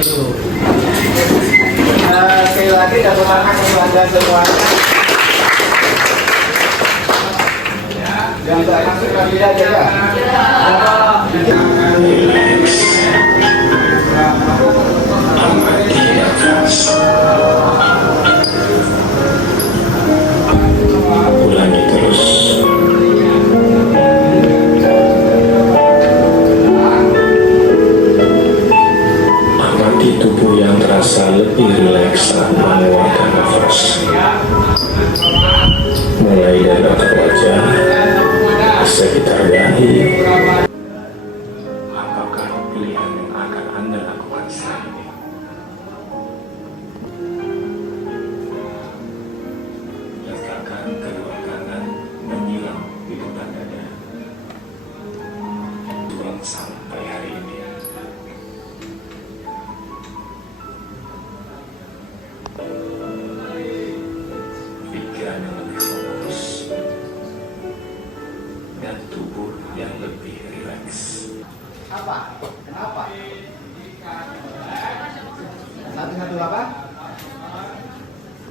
Sekali lagi terima kasih kepada semuanya. Yang terakhir kita lihat ya. Ulangi terus. Amati tubuh yang terasa lebih rileks saat mengeluarkan nafas. Mulai dari otot wajah, sekitar dahi. Apakah pilihan yang akan Anda lakukan saat ini? Letakkan kedua tangan menyilang di depan dada. Turun sampai hari ini. Pikiran yang lebih fokus dan tubuh yang lebih rileks. Apa? Kenapa? Satu apa?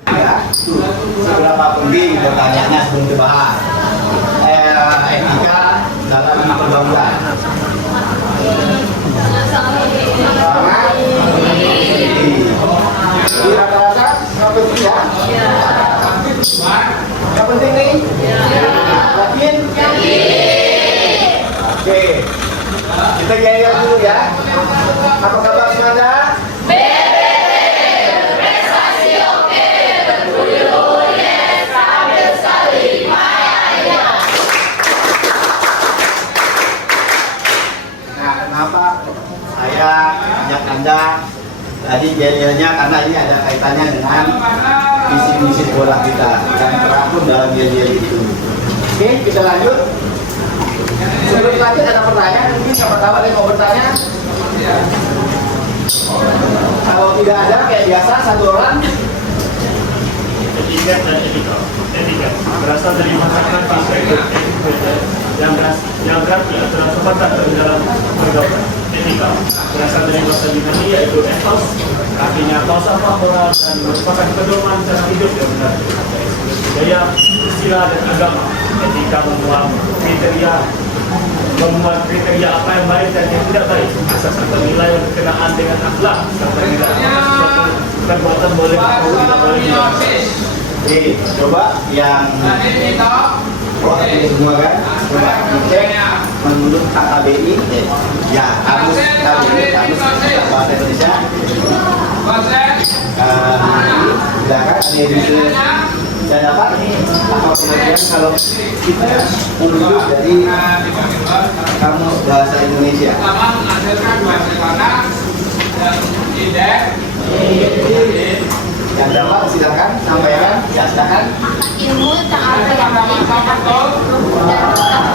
Ya, seberapa penting pertanyaannya sebelum dibahas. Etika dalam pergaulan. Sangat penting. Rata-rata nggak penting ya? Nggak penting nih? Yakin? Oke. Kita lihat dulu ya. Apa kabar semuanya? Nah, kenapa saya ajak Anda tadi yel-yelnya, karena ini ada kaitannya dengan visi-misi sekolah kita dan terangkum dalam yel-yel itu. Oke, kita lanjut. Sebelum lanjut ada pertanyaan, mungkin yang pertama ada yang mau bertanya? Kalau tidak ada, kayak biasa satu orang. Etika dan etika. Etika berasal dari masyarakat yang berarti adalah sopan dalam pergaulan. Etika berasal dari bahasa Yunani yaitu ethos, artinya falsafah moral dan merupakan pedoman cara hidup yang benar. Budaya, istilah dan agama. Etika membuat kriteria apa yang baik dan yang tidak baik, asas penilai berkenaan dengan akhlak serta tidak suatu perbuatan boleh atau tidak boleh dilakukan. Oke, coba yang semua kan, coba dicek menurut KKBI, ya kamus KKBI, kamus bahasa Indonesia. Silakan saya dapat apa kemudian kalau kita merujuk dari kamus bahasa Indonesia. Yang dapat silakan sampaikan, ya silakan. Ilmu tentang apa yang dan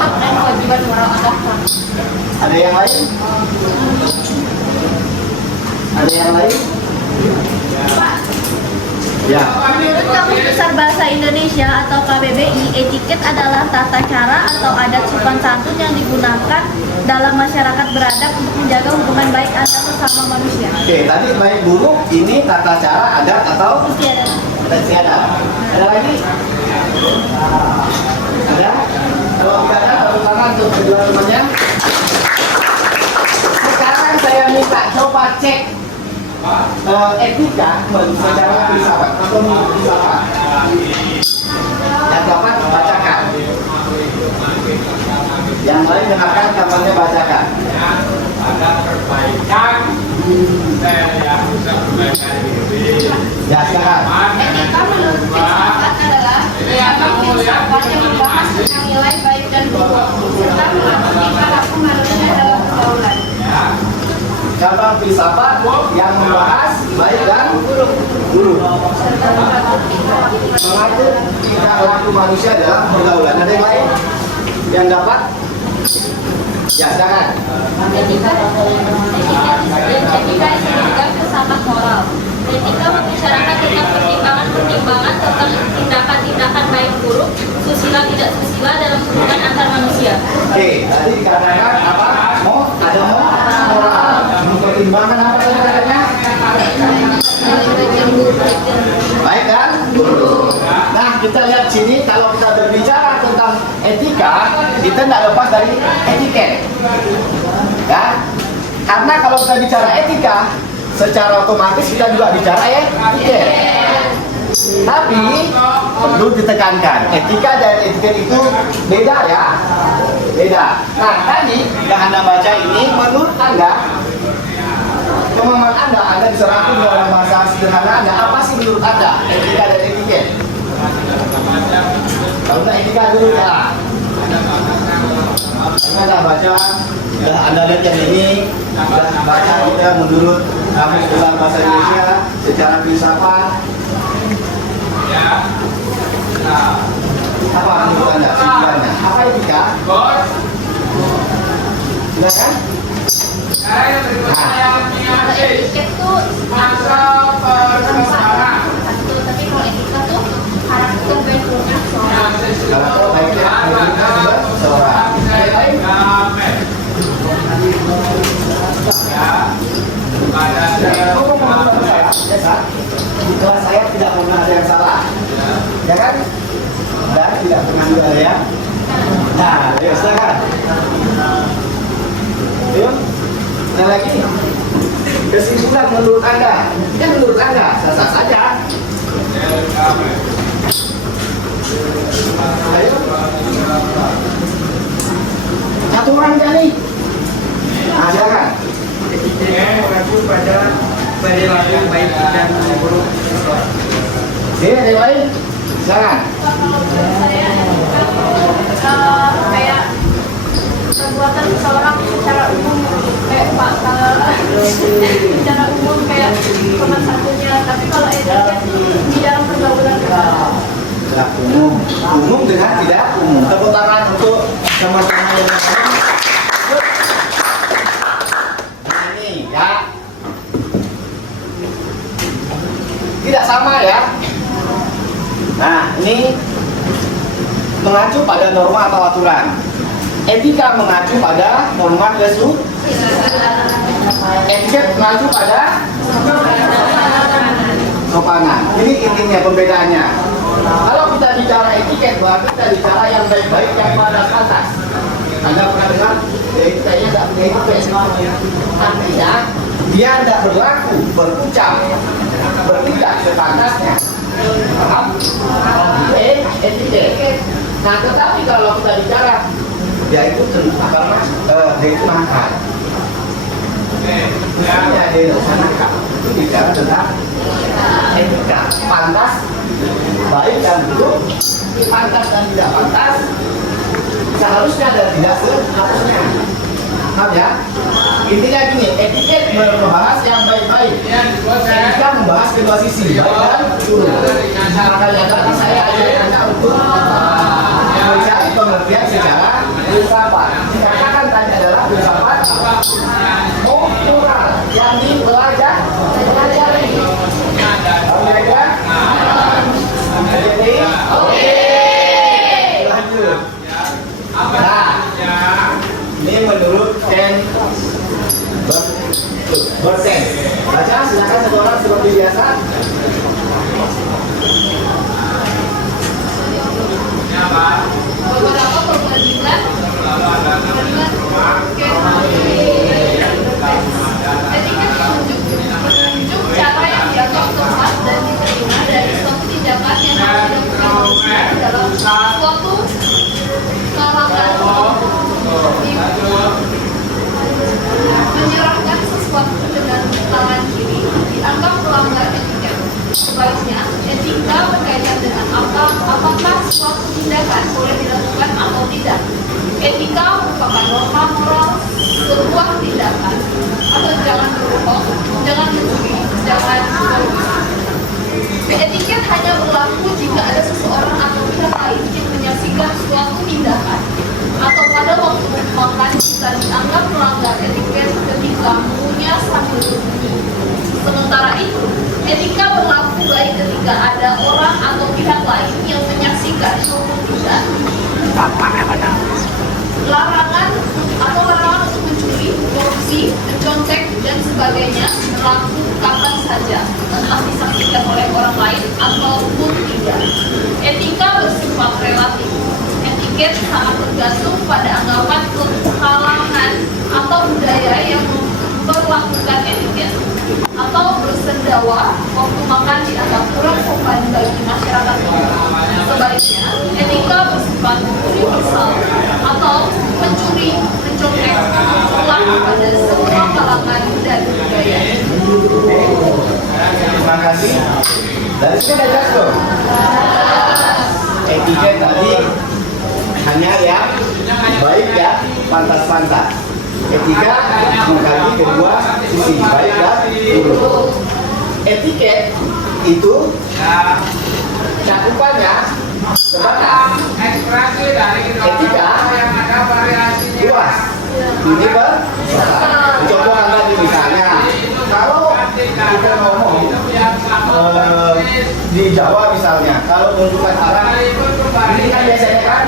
hak dan kewajiban moral agama. Ada yang lain? Ada yang lain? Pak, Ya. menurut Kamus Besar Bahasa Indonesia atau KBBI, etiket adalah tata cara atau adat sopan santun yang digunakan dalam masyarakat beradab untuk menjaga hubungan baik antar sesama manusia. Oke, tadi baik buruk, ini tata cara adat atau Mesti ada. ada. Ada lagi? Ada? Kalau tidak ada, tepuk tangan untuk kedua temannya. Sekarang saya minta coba cek etika secara filsafat atau menurut filsafat. Yang dapat bacakan. Yang lain dengarkan, kamarnya bacakan. Ada perbaikan yang bisa perbaikan diri. Ya, silakan. Etika menurut filsafat adalah cabang filsafat yang membahas tentang nilai baik dan buruk serta mengerti perilaku manusia dalam pergaulan. Cabang filsafat yang membahas baik dan buruk. Mengatur tingkah laku manusia dalam pergaulan. Ada yang lain yang dapat? Ya, silakan. Etika itu juga filsafat moral. Etika membicarakan tentang pertimbangan-pertimbangan tentang tindakan-tindakan baik buruk, susila tidak susila dalam hubungan antar manusia. Oke, tadi dikatakan apa? Ada moral. Mempertimbangkan apa tadi katanya? kita lihat sini, kalau kita berbicara tentang etika, kita tidak lepas dari etiket. Ya, karena kalau kita bicara etika, secara otomatis kita juga bicara etiket. Tapi perlu ditekankan, etika dan etiket itu beda ya, beda. Nah tadi yang Anda baca ini, menurut Anda, pemahaman Anda bisa rangkum dalam bahasa sederhana Anda, apa sih menurut Anda etika dan etiket? Kalau nggak etika dulu ya. Anda baca, Anda lihat yang ini, baca kita menurut Kamus Besar Bahasa Indonesia secara filsafat. Apa menurut Anda sebenarnya? Apa etika? Enggak kan? Kalau etiket tuh tapi kalau etika tuh karakter baiknya seorang. Kalau baiknya etika seorang. Di kelas saya tidak pernah ada yang salah, ya kan? Dan tidak pernah ada yang. Nah, ya silakan. Yuk, yang lagi. Kesimpulan menurut Anda, ya menurut Anda sah-sah saja. Ayo, satu orang kali. Nah, silakan. Mengacu pada perilaku yang baik dan buruk seseorang. Oke, ada yang lain? Silakan. Kayak perbuatan seseorang secara umum, kayak secara umum kayak teman satunya. Tapi kalau etiket di dalam pergaulan Tidak umum, umum dengan tidak umum. Tepuk tangan untuk sama-sama yang lain. Nah, ini ya. Tidak sama ya. Nah, ini mengacu pada norma atau aturan. Etika mengacu pada norma kesu. Etiket mengacu pada sopanan. Ini intinya pembedaannya. Kalau kita bicara etiket, berarti kita bicara yang baik-baik, yang pantas. Anda pernah dengar? Etikanya tidak punya etiket. Artinya dia tidak berlaku, berucap, bertindak sepantasnya. Paham? Etiket. Nah, tetapi kalau kita bicara, dia itu karena dia itu nakal. Misalnya dia itu nakal, itu bicara tentang etika, pantas, baik dan buruk, pantas dan tidak pantas, seharusnya dan tidak seharusnya. Paham ya? Intinya gini, etiket membahas yang baik-baik, etika membahas kedua sisi, baik dan buruk. Makanya tadi saya ajari Anda untuk mencari pengertian secara filsafat. Dikatakan tadi adalah filsafat moral yang dipelajari. Jadi, oke. Lanjut. Nah, ini menurut Ken Berten. Baca, silakan satu orang seperti biasa. beberapa perbandingan etiket menunjuk cara yang dianggap tepat dan diterima dari suatu tindakan yang harus dilakukan dalam suatu kalangan menyerahkan sesuatu dengan tangan kiri dianggap melanggar etiket. Sebaliknya, etika berkaitan dengan apakah suatu tindakan boleh dilakukan atau tidak. Etika merupakan norma moral sebuah tindakan. Atau jangan berbohong, jangan mencuri, jangan berbohong. Etiket hanya berlaku jika ada seseorang atau pihak lain yang menyaksikan suatu tindakan atau pada waktu makan jika dianggap melanggar etiket ketika mengunyah sambil berbunyi. Sementara itu, etika berlaku baik ketika ada orang atau pihak lain yang menyaksikan maupun tidak. Larangan untuk mencuri, korupsi, mencontek, dan sebagainya sebagainya berlaku kapan saja, entah disaksikan oleh orang lain ataupun tidak. Etika bersifat relatif. Etiket sangat bergantung pada anggapan kalangan atau budaya yang memperlakukan etiket, atau bersendawa waktu makan dianggap kurang sopan bagi masyarakat umum. Sebaliknya, etika bersifat universal atau mencuri, mencontek, berlaku pada semua kalangan dan budaya. Terima kasih. Dari sini udah jelas dong. Etiket tadi hanya yang baik ya, pantas-pantas. Etika mengkaji kedua sisi, baik dan buruk. Etiket itu cakupannya terbatas. Etika luas. Ini contoh tadi misalnya, kalau kita ngomong di Jawa misalnya, kalau menunjukkan arah ini kan biasanya kan,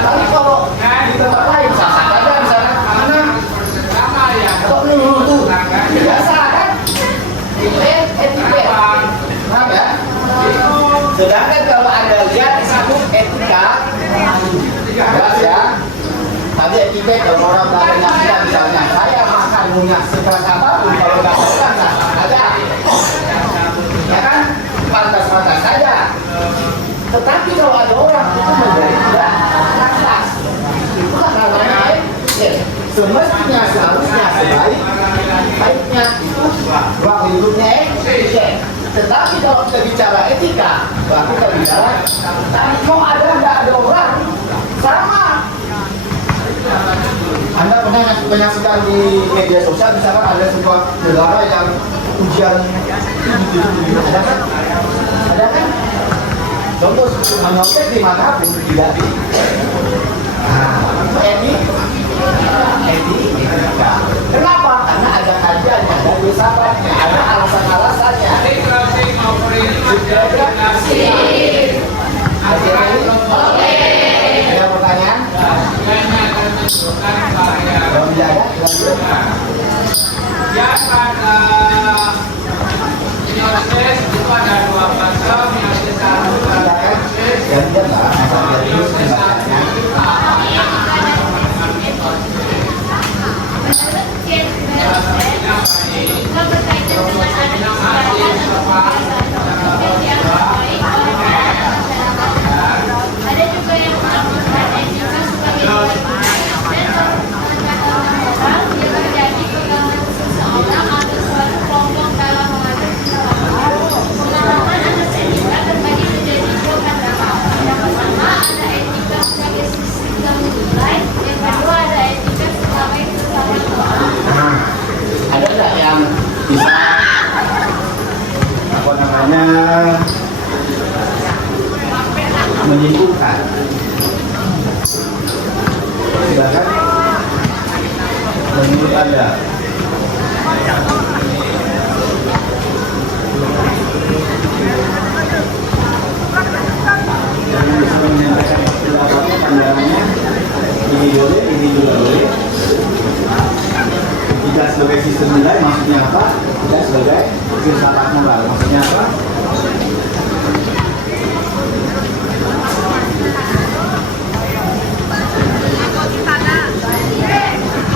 tapi kalau di tempat lain misalnya mana atau tuh biasa kan, itu etiket, paham ya? Sedangkan kalau Anda lihat disebut etika, jelas ya. Tadi etiket kalau orang belakangnya bilang misalnya, saya makan minyak sekeras apapun, kalau nggak makan nggak ada, ya kan? Pantas-pantas saja. Tetapi kalau ada orang itu menjadi tidak pantas, itu kan namanya etiket. Semestinya seharusnya sebaik-baiknya itu ruang hidupnya etiket. Tetapi kalau kita bicara etika, kita bicara mau ada nggak ada orang sama. Anda pernah menyaksikan di media sosial, misalkan ada sebuah negara yang ujian ada kan? Ada kan? Contoh menyontek di manapun tidak di. Nah, etika. Kenapa? Karena ada kajiannya, ada filsafatnya, ada alasan-alasannya. Ada pertanyaan? Belum ada? Ya, pada proses itu ada dua pasal, proses satu dan proses Ada juga yang melakukan etika sebagai dan yang terjadi pengalaman seseorang atau suatu kelompok dalam menghadapi pengalaman atas etika terbagi menjadi dua pandangan. Yang pertama ada etika sebagai sistem nilai, yang kedua ada etika sebagai sesuatu doa. Ada nggak yang bisa apa namanya menyimpulkan? Silakan. Menurut Anda, yang bisa menyampaikan pendapatnya, pandangannya, ini boleh, ini juga boleh. Tidak sebagai sistem nilai maksudnya apa? Tidak sebagai filsafat moral maksudnya apa?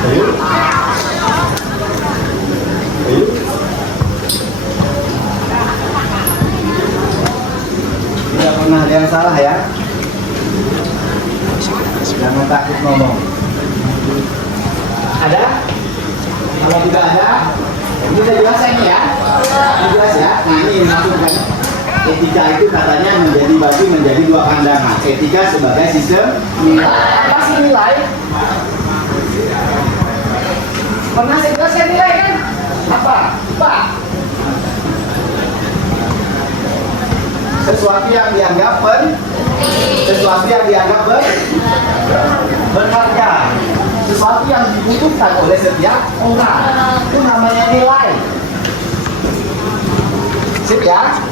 Ayo. Ayo. Tidak pernah ada yang salah ya. Jangan takut ngomong. Ada? Kalau tidak ada, ini sudah jelas ini ya. Ini jelas ya. Nah ini maksudnya etika itu katanya bagi menjadi dua pandangan. Etika sebagai sistem nilai. Apa sih nilai? Pernah saya jelaskan nilai kan? Apa? Pak? Sesuatu yang dianggap berharga, sesuatu yang dibutuhkan oleh setiap orang, itu namanya nilai. Sip ya?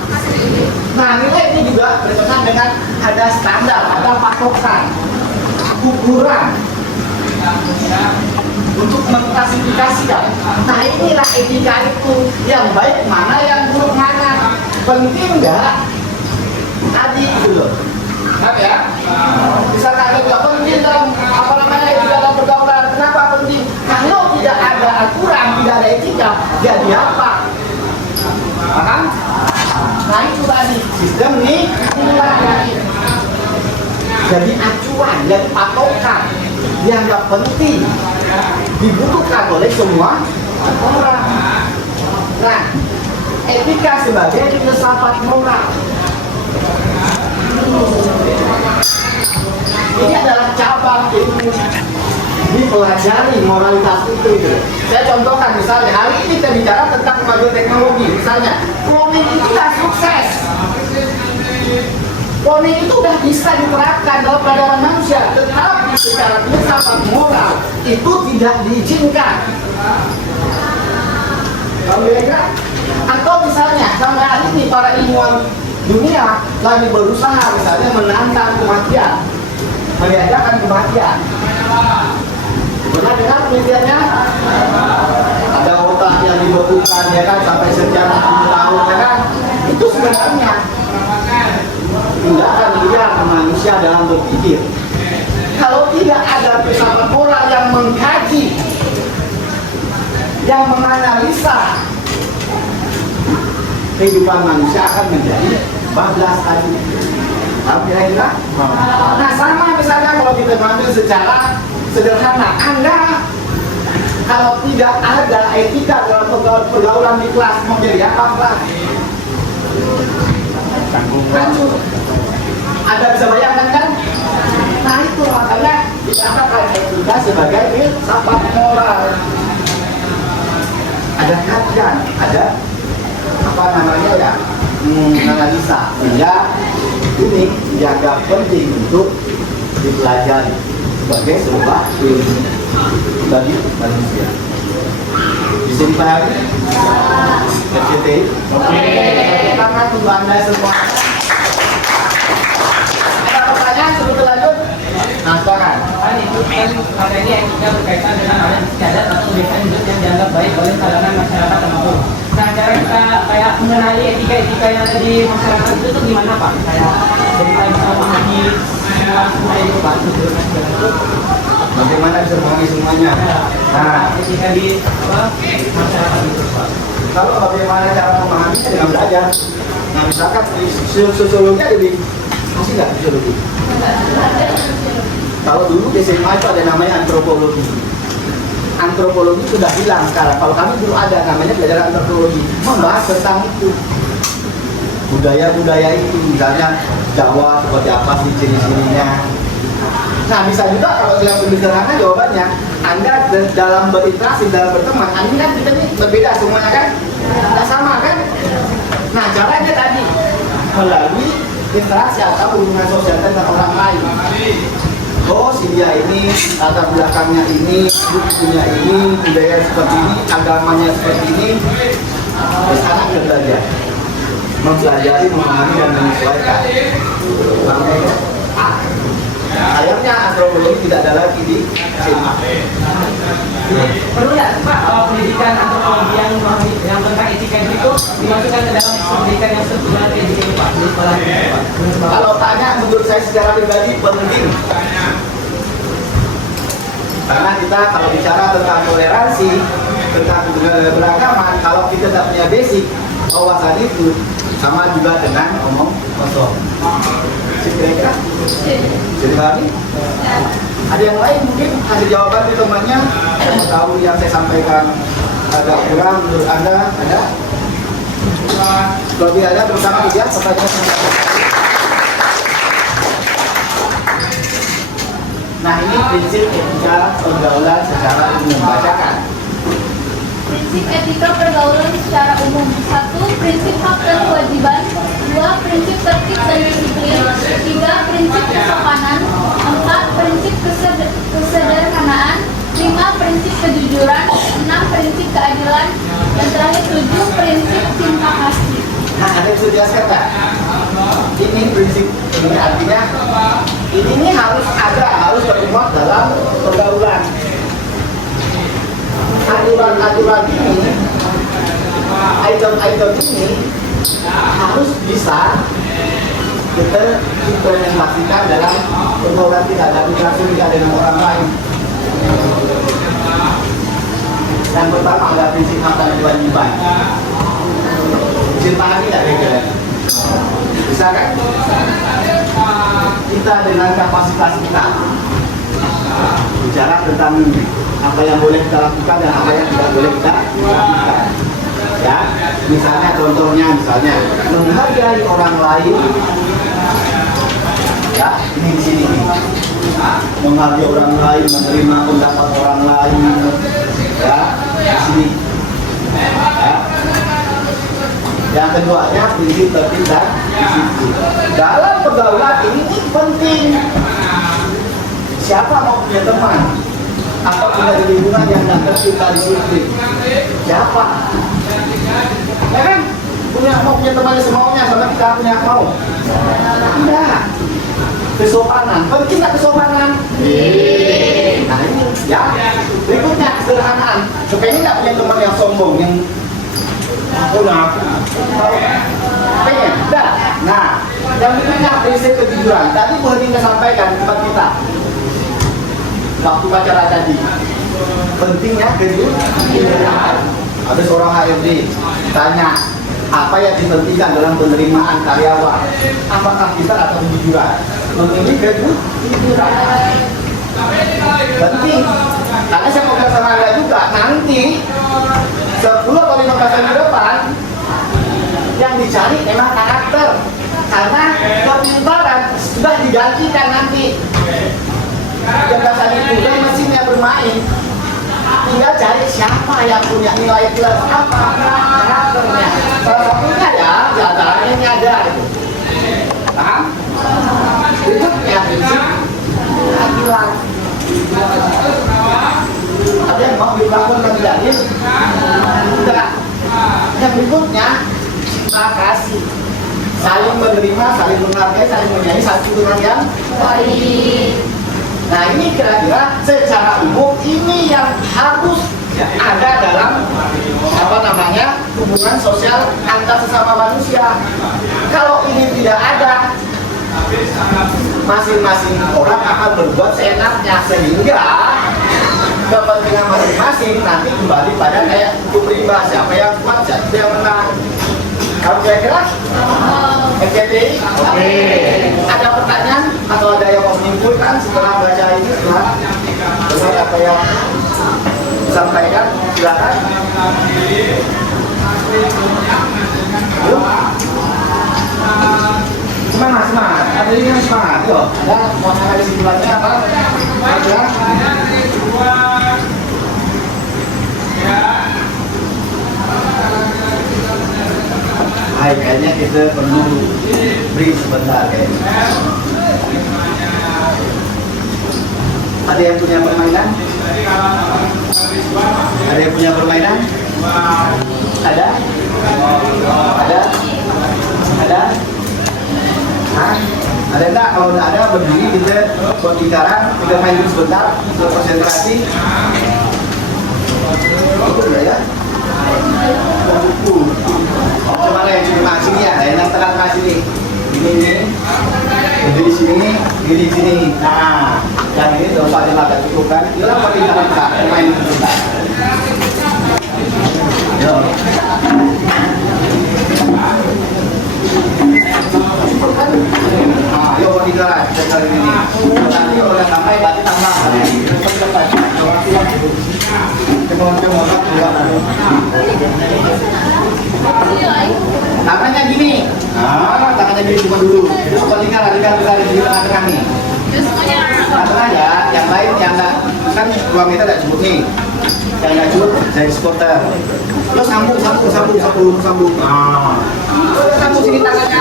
Nah nilai ini juga berkenaan dengan ada standar, ada patokan, ukuran. untuk mengklasifikasikan. Nah inilah etika itu, yang baik mana, yang buruk mana. Penting nggak? Tadi itu loh. Nah, ya, misalkan ada juga penting dalam dalam pergaulan. Kenapa penting? Kalau tidak ada aturan, tidak ada etika, jadi apa? Paham? Nah itu tadi sistem nih, jadi acuan dan patokan yang gak penting dibutuhkan oleh semua orang. Nah, etika sebagai filsafat moral. Ini adalah cabang ilmu dipelajari moralitas itu. Saya contohkan misalnya hari ini kita bicara tentang kemajuan teknologi. Misalnya, cloning itu sudah sukses. Cloning itu sudah bisa diterapkan dalam peradaban manusia, tetapi secara filsafat moral itu tidak diizinkan. Kamu kira? Atau misalnya sampai hari ini para ilmuwan dunia lagi berusaha misalnya menantang kematian, meniadakan kematian. Pernah dengar penelitiannya? Ada otak yang dibekukan ya kan sampai sekian tahun ya kan? Itu sebenarnya tindakan liar manusia dalam berpikir. Kalau tidak ada filsafat moral yang mengkaji, yang menganalisa, kehidupan manusia akan menjadi bablas tadi. Tahu kira-kira? Nah sama misalnya kalau kita mengambil secara sederhana, Anda kalau tidak ada etika dalam pergaulan di kelas mau jadi apa? Hancur. Anda bisa bayangkan kan? Nah itu makanya dikatakan etika sebagai filsafat moral. Ada kajian, ada apa namanya ya, menganalisa, sehingga ini dianggap penting untuk dipelajari sebagai sebuah ilmu bagi manusia. Bisa dipahami? FCT? Oke. Tangan untuk Anda semua. Ada pertanyaan sebelum lanjut? Nah, silakan. Karena ini etika berkaitan dengan hal yang istiadat atau kebiasaan hidup yang dianggap baik oleh kalangan masyarakat tertentu. Nah, cara kita kayak mengenali etika-etika yang ada di masyarakat itu tuh gimana Pak? Kayak kita bisa memahami semua itu Pak. Bagaimana bisa memahami semuanya? Nah, etika di masyarakat itu Pak. kalau bagaimana cara memahaminya dengan belajar. Nah, misalkan di sosiologi ada di masih nggak sosiologi? Kalau dulu di SMA itu ada namanya antropologi. Antropologi sudah hilang sekarang. Kalau kami dulu ada namanya pelajaran antropologi, membahas tentang itu. Budaya-budaya itu, misalnya Jawa seperti apa sih ciri-cirinya. Nah, bisa juga kalau yang lebih sederhana jawabannya, Anda dalam berinteraksi, dalam berteman, Anda kan kita ini berbeda semuanya kan? Tidak sama kan? Nah, caranya tadi melalui interaksi atau hubungan sosial dengan orang lain. Oh, si dia ini, latar belakangnya ini, bukunya ini, budaya seperti ini, agamanya seperti ini. Terus anak kita belajar, mempelajari, memahami dan menyesuaikan. Akhirnya antropologi tidak ada lagi di SMA. Perlu nggak Pak pendidikan antropologi yang tentang etika itu dimasukkan ke dalam pendidikan yang sesuai etika itu Pak di sekolah itu Pak? Kalau tanya menurut saya secara pribadi penting. Karena kita kalau bicara tentang toleransi, tentang beragaman, kalau kita tidak punya basic wawasan itu sama juga dengan omong kosong. Kira-kira? Jadi kami? Ada yang lain mungkin ada jawaban di temannya. Tahu yang saya sampaikan agak kurang menurut Anda? Ada? Kalau tidak ada bersama dia pertanyaan. Nah ini prinsip etika pergaulan secara umum. Bacakan. Prinsip etika pergaulan secara umum. 1. Prinsip hak dan kewajiban. 2. Prinsip tertib dan disiplin. 3. Prinsip kesopanan. 4. Prinsip kesederhanaan. 5. Prinsip kejujuran. 6. Prinsip keadilan. Dan terakhir 7. Prinsip cinta kasih. Nah, ada yang bisa dijelaskan nggak? Ini prinsip, ini artinya ini harus ada, harus bermuat dalam pergaulan. aturan-aturan ini, item-item ini harus bisa kita implementasikan dalam pergaulan kita dan interaksi kita dengan orang lain. Yang pertama ada prinsip hak dan kewajiban. Cintaan tidak reguler. Bisa kan? Kita dengan kapasitas kita bicara tentang apa yang boleh kita lakukan dan apa yang tidak boleh kita lakukan. Ya, misalnya contohnya menghargai orang lain. Ya, ini di sini nih. Menghargai orang lain, menerima pendapat orang lain. Ya, di sini. Ya. Yang keduanya prinsip tertib dan disiplin. Dalam pergaulan ini penting. Siapa mau punya teman? Apa punya di lingkungan yang tidak tertib dan disiplin? Siapa? Ya kan? Mau punya temannya semaunya, sama kita punya mau. Tidak. Kesopanan, penting nggak kesopanan? Nah ini ya. Berikutnya kesederhanaan. Supaya ini nggak punya teman yang sombong, yang pengen. Nah, yang berikutnya prinsip kejujuran. Tadi Bu Heni sampaikan kepada kita waktu acara tadi. Pentingnya kejujuran. Ada seorang HRD tanya, apa yang dipentingkan dalam penerimaan karyawan? Apakah kita atau kejujuran? Memilih kejujuran. Penting. Karena saya mau bilang sama Anda juga, nanti 10 atau 15 tahun ke depan yang dicari memang karakter. Karena kepintaran sudah digantikan nanti. Gagasan itu dan mesinnya bermain. Tinggal cari siapa yang punya nilai plus, apa karakternya. Salah satunya ya, jalannya ini ada itu. Paham? Berikutnya prinsip keadilan. Ada yang mau dibangun dan tidak? Tidak. Yang berikutnya cinta kasih. Saling menerima, saling menghargai, saling menyayangi satu dengan yang baik. Nah ini kira-kira secara umum ini yang harus ada dalam hubungan sosial antar sesama manusia. Kalau ini tidak ada, masing-masing orang akan berbuat seenaknya sehingga kepentingan masing-masing nanti kembali pada kayak hukum rimba, siapa yang kuat, siapa yang menang. Kalau kira-kira FKT, oke. Ada pertanyaan atau ada yang mau menyimpulkan setelah baca ini, setelah apa yang disampaikan, silakan. Semangat, semangat. Ada ini yang semangat, yuk. Ada mau ada kesimpulannya apa? Ada. Hai, kayaknya kita perlu break sebentar kayaknya. Ada yang punya permainan? Ada yang punya permainan? Ada? Ada? Ada? Hah? Ada enggak? Kalau enggak ada, berdiri kita buat bicara, kita main dulu sebentar, konsentrasi. Itu udah ya? Coba yang cuma sini ya, yang tengah tengah sini. Ini, di sini, di sini. Nah, yang ini dosa yang agak cukup kan? Inilah pertimbangan kita, main sebentar. Yo. Ah, yuk bicara, kita cari ini. Nanti kalau udah sampai, berarti tambah. Tangannya gini. Nah, tangannya gini cuma dulu. Coba tinggal di tengah-tengah nih. Tengah ya, yang lain yang enggak kan ruang kita tidak cukup nih. Yang enggak cukup jadi supporter. Lo sambung. Nah. Sambung sini tangannya.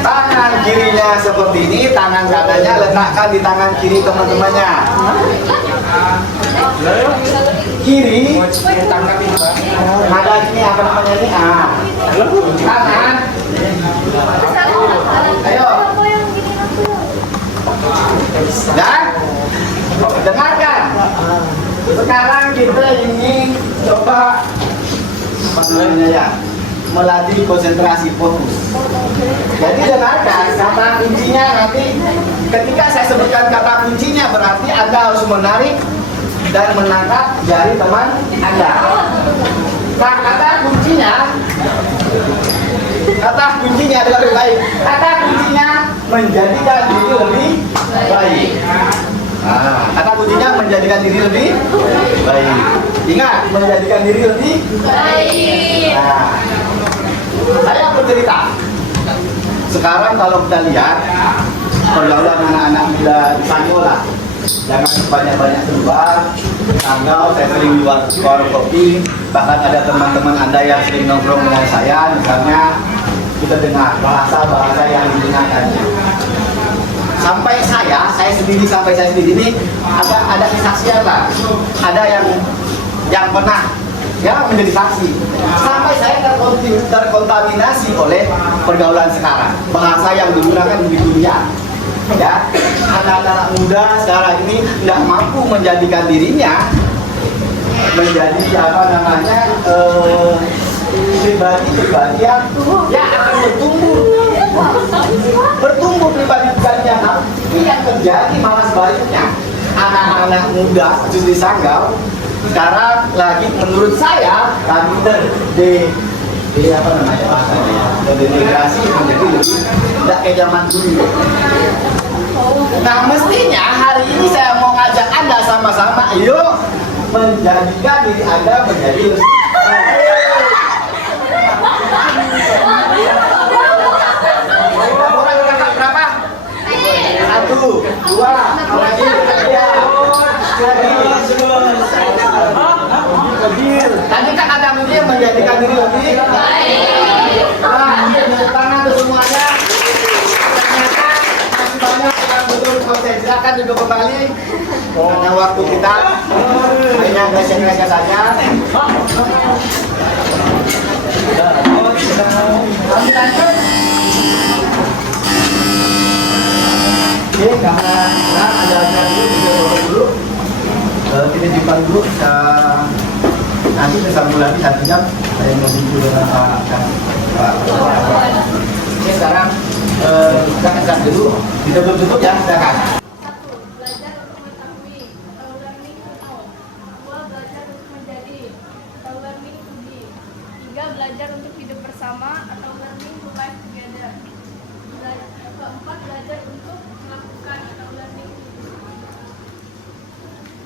Tangan kirinya seperti ini, tangan kanannya letakkan di tangan kiri teman-temannya. Kiri, ada ini apa namanya ini? Tangan. Ayo. Dan dengarkan. Sekarang kita ingin coba apa namanya ya, melatih konsentrasi fokus. Jadi dengarkan kata kuncinya nanti. Ketika saya sebutkan kata kuncinya berarti Anda harus menarik dan menangkap jari teman Anda. Nah, kata kuncinya adalah lebih baik. Kata kuncinya menjadikan diri lebih baik. Nah, kata kuncinya menjadikan diri lebih baik. Ingat, menjadikan diri lebih Baik. Nah, saya bercerita. Sekarang kalau kita lihat pergaulan anak-anak muda di Spanyol lah, jangan banyak-banyak sebar. Tanggal saya sering di warung kopi, bahkan ada teman-teman Anda yang sering nongkrong dengan saya, misalnya kita dengar bahasa-bahasa yang digunakannya. Sampai saya sendiri ini ada kesaksian lah, ada yang pernah ya menjadi saksi. Sampai saya terkontaminasi oleh pergaulan sekarang, bahasa yang digunakan begitu liar. Ya, anak-anak muda sekarang ini tidak mampu menjadikan dirinya menjadi apa namanya pribadi yang akan bertumbuh pribadi-pribadinya. Tapi yang terjadi malah sebaliknya, anak-anak muda khusus di Sanggau sekarang lagi menurut saya lagi apa namanya bahasanya, terdegrasi menjadi lebih tidak kayak zaman dulu. Nah, mestinya hari ini saya mau ngajak Anda sama-sama yuk menjadikan diri Anda menjadi lebih berapa? 1, 2, lagi tadi kan ada mungkin menjadikan diri lebih baik. Nah, tangan tuh semuanya. Ternyata masih banyak yang belum konsen. Silakan duduk kembali. Karena waktu kita hanya gesek-gesek saja. Oke, karena ada dulu. Kita jumpa dulu. Nanti kita sambung lagi 1 jam. Saya mau jumpa dengan Pak. Oke, sekarang kita kesan dulu. Kita belum tutup ya, silakan. 1. Belajar untuk mengetahui atau learning to know. 2. Belajar untuk menjadi atau learning to be. 3. Belajar untuk hidup bersama atau learning to live together. 4. Belajar untuk melakukan atau learning to do.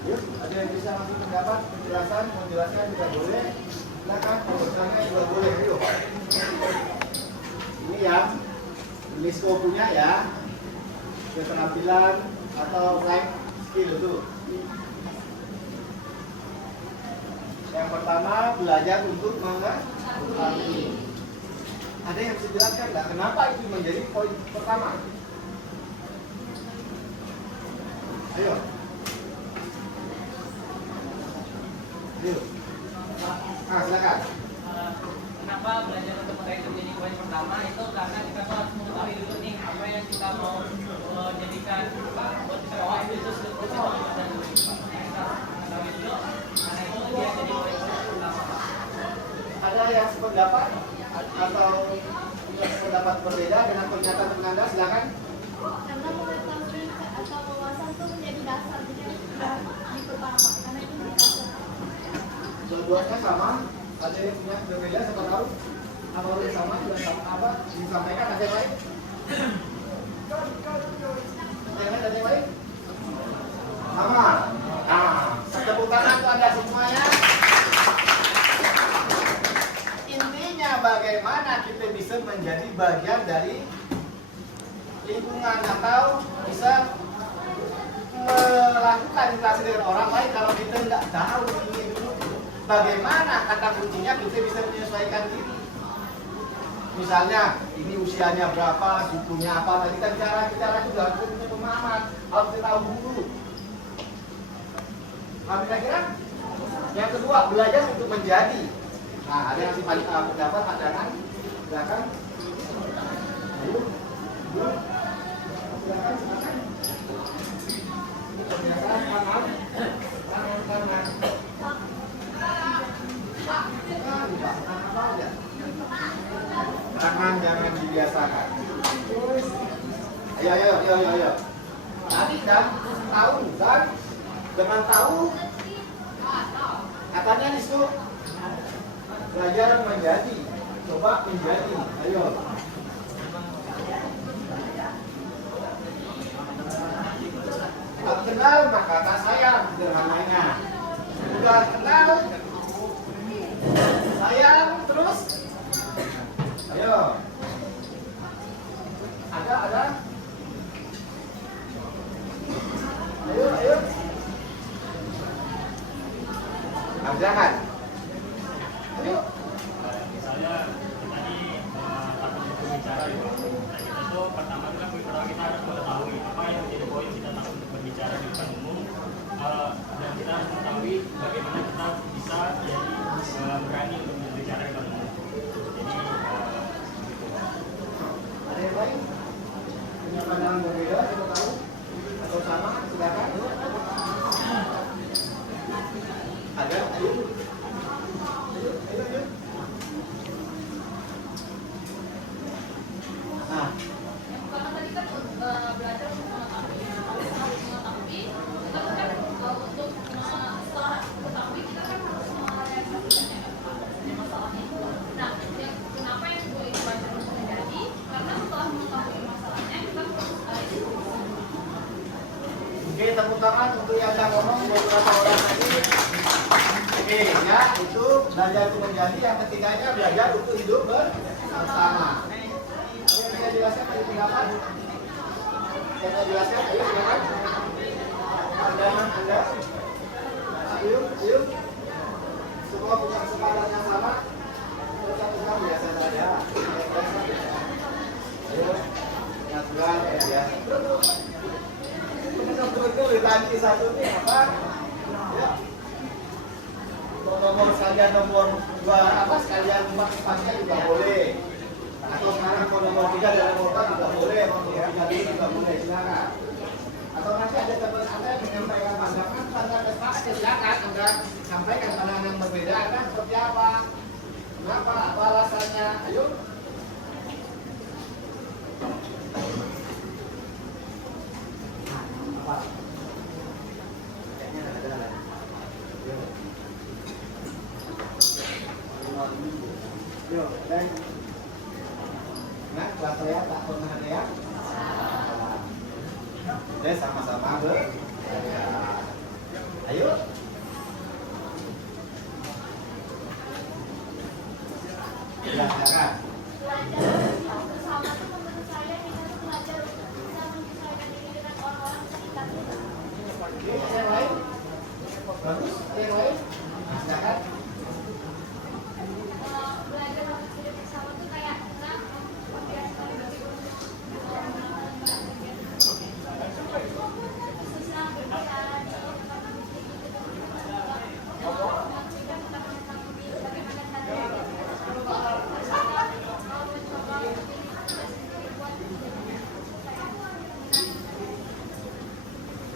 Yuk, ada yang bisa langsung pendapat, penjelasan, mau jelaskan juga boleh. Silakan, pesannya juga boleh. Yuk. Ini ya, Misko punya ya, keterampilan atau life skill itu. Yang pertama, belajar untuk mengerti. Ada yang bisa jelaskan nggak? Kenapa itu menjadi poin pertama? Ayo. Nah, silakan. Kenapa belajar untuk mengenai itu menjadi poin pertama itu karena kita tuh harus mengetahui dulu nih apa yang kita mau jadikan buat kita itu dan kita mengetahui dulu karena itu dia jadi poin pertama. Ada yang sependapat atau punya pendapat berbeda dengan pernyataan teman Anda? Silakan. Karena mengetahui atau wawasan itu menjadi dasar, jadi di pertama karena itu menjadi dasar. Dua-duanya sama. Ada yang punya berbeda, siapa tahu? Apa yang sama juga sama apa? Disampaikan ada yang lain? Ada yang lain? Sama. Nah, tepuk tangan untuk Anda semuanya. Intinya bagaimana kita bisa menjadi bagian dari lingkungan atau bisa melakukan interaksi dengan orang lain kalau kita nggak tahu ini dulu. Bagaimana kata kuncinya kita bisa menyesuaikan diri. Misalnya ini usianya berapa, sukunya apa, tadi kan cara juga harus punya pemahaman, harus kita tahu dulu. Kira-kira yang kedua, belajar untuk menjadi. Nah, ada yang masih pendapat, ada kan? Silakan. Ayo. Silakan. Kebiasaan, paham. tangan. Tangan jangan dibiasakan. Ayo. Tadi kan tahu kan? Dengan tahu katanya itu belajar menjadi. Coba menjadi. Ayo. Tak kenal maka tak sayang, sederhananya. Sudah kenal, sayang terus. Ayo. Ada. Ayo. Jangan. Ayo. Misalnya tadi akan berbicara di bawah. Kita tuh pertama kita harus mengetahui apa yang menjadi poin kita untuk berbicara di depan umum, dan kita harus mengetahui bagaimana kita bisa jadi berani untuk berbicara di depan umum. Jadi begitu. Ada yang lain? Punya pandangan berbeda, coba tahu? Atau sama? Silakan. Ada? Ayo. Nah. Karena tadi kan belajar untuk mengetahui, kita kan untuk setelah mengetahui kita kan harus merealisasikan masalahnya. Nah, kenapa yang gue belajar untuk menjadi? Karena setelah mengetahui masalahnya kita harus Oke, tepuk tangan untuk yang udah ngomong beberapa orang tadi. Oke, ya itu belajar untuk menjadi. Yang ketiganya belajar untuk hidup bersama. Saya jelaskan tadi pendapat. Saya jelaskan, ayo silakan. Pandangan Anda. Ayo. Semua punya kesempatan yang sama. Satu-satu biasa saja. Ayo, natural ya. Itu tadi satu nih apa? Ya. Nomor sekalian nomor 2 apa sekalian 4-4-nya juga boleh. Atau sekarang mau nomor 3 dan nomor 4 juga boleh, nomor 3 juga boleh, silakan. Atau nanti ada teman Anda yang menyampaikan pandangan kesepakatan, silakan Anda sampaikan pandangan yang berbeda, Anda seperti apa? Kenapa? Apa alasannya? Ayo. Apa? Kayaknya ada lah. Yo, dan nah, kelas saya tak pernah ada ya. Saya sama-sama ayo. Ya, silakan. Belajar bersama itu menurut saya kita tuh belajar untuk bisa menyesuaikan diri dengan orang-orang sekitar kita. Oke, yang lain? Bagus, yang lain? Silakan. Belajar untuk hidup bersama tuh kayak kita membiasakan susah berbicara di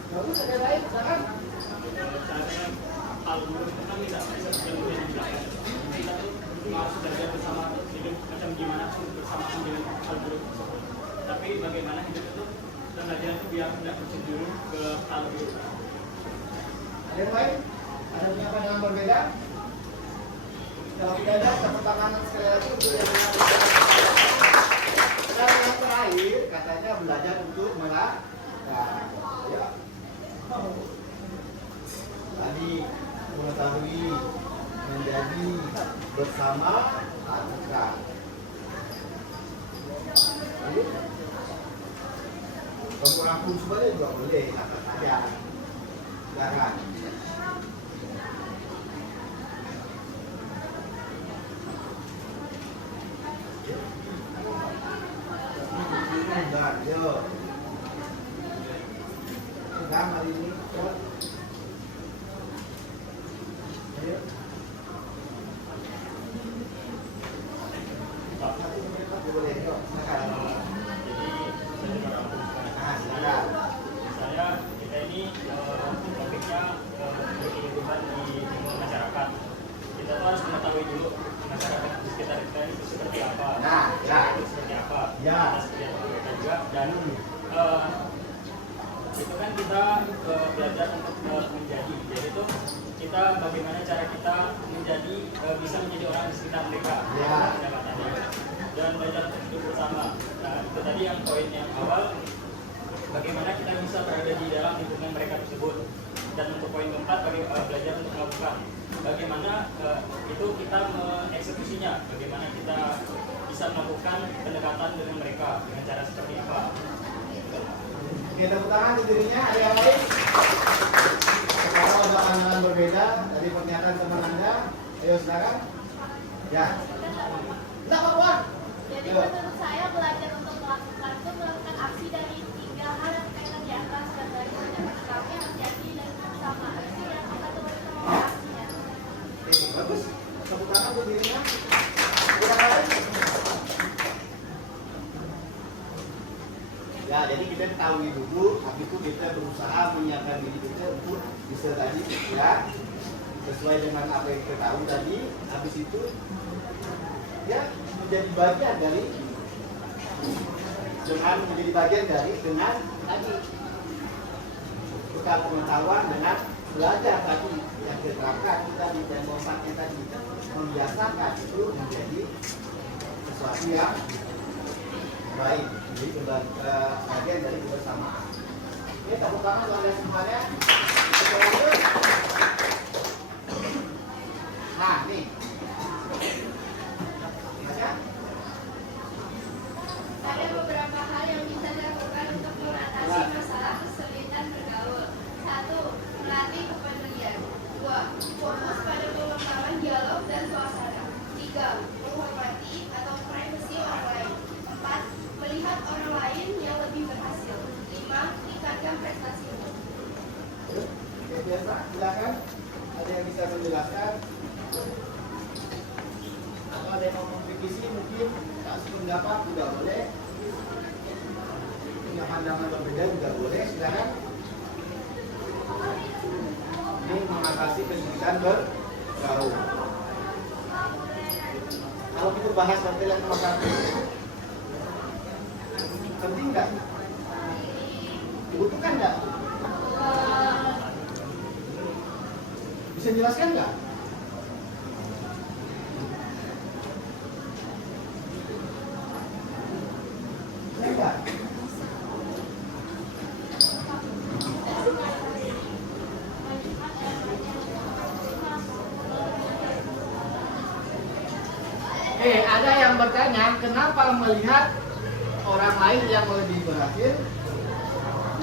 Bagus, ada yang lain? Silakan. Misalnya hal buruk itu kan tidak bisa sepenuhnya dilakukan. Kita tuh harus belajar bersama hidup macam gimana pun bersamaan dengan hal buruk tersebut. Tapi bagaimana hidup itu dan belajar itu biar tidak bercenderung ke hal buruk. Ada yang lain? Ada punya pandangan berbeda? Kalau tidak ada, tepuk tangan sekali lagi untuk yang berbeda. Dan yang terakhir, katanya belajar untuk melakukan. Ya. Tadi mengetahui, menjadi, bersama, lakukan. Kamu rangkum semuanya juga boleh, kata saja. Silakan. Yo. Sudah hari ini. Ayo. Boleh yuk. Silakan. Jadi saya juga rangkum. Nah, silakan. Saya kita ini topiknya tentang mereka, Ya. pendekatannya, dan belajar untuk hidup bersama. Nah, itu tadi yang poin yang awal, bagaimana kita bisa berada di dalam lingkungan mereka tersebut. Dan untuk poin keempat, belajar untuk melakukan. Bagaimana itu kita mengeksekusinya, bagaimana kita bisa melakukan pendekatan dengan mereka dengan cara seperti apa. Oke, tepuk tangan untuk dirinya. Ada yang lain? Sekarang ada pandangan berbeda dari pernyataan teman Anda. Ayo silakan. Ya. Tidak apa-apa. Jadi menurut saya belajar untuk melakukan itu melakukan aksi dari 3 hal yang berkaitan di atas, dan dari pendapat kami hati-hati dan sama aksi yang kita coba aksinya. Oke, bagus. Tepuk tangan untuk dirinya. Silakan. Ya, jadi kita ketahui dulu, habis itu kita berusaha menyiapkan diri kita untuk bisa tadi, ya, sesuai dengan apa yang kita tahu tadi. Habis itu, ya, menjadi bagian dari dengan tadi bekal pengetahuan dengan belajar tadi yang diterapkan kita di demonstrasi tadi, membiasakan itu menjadi sesuatu yang baik, jadi bagian dari kebersamaan. Oke, tepuk tangan untuk Anda semuanya. Nah, nih. Baca. Ada beberapa hal yang bisa dilakukan untuk mengatasi masalah kesulitan bergaul. 1. Melatih kepedulian. 2. Fokus pada pengembangan dialog dan suasana. 3. Menghormati atau privasi orang lain. 4. Melihat orang lain yang lebih berhasil. 5. Tingkatkan prestasimu. Oke, biasa. Silakan. Ada yang bisa menjelaskan? Atau ada yang mau mengkritisi mungkin tak sependapat juga boleh. Punya pandangan berbeda juga boleh. Silakan. Ini mengatasi kesulitan bergaul. Kalau kita bahas materi yang nomor 1, penting nggak? Dibutuhkan nggak? Bisa jelaskan nggak? Enggak. Ada yang bertanya, kenapa melihat orang lain yang lebih berhasil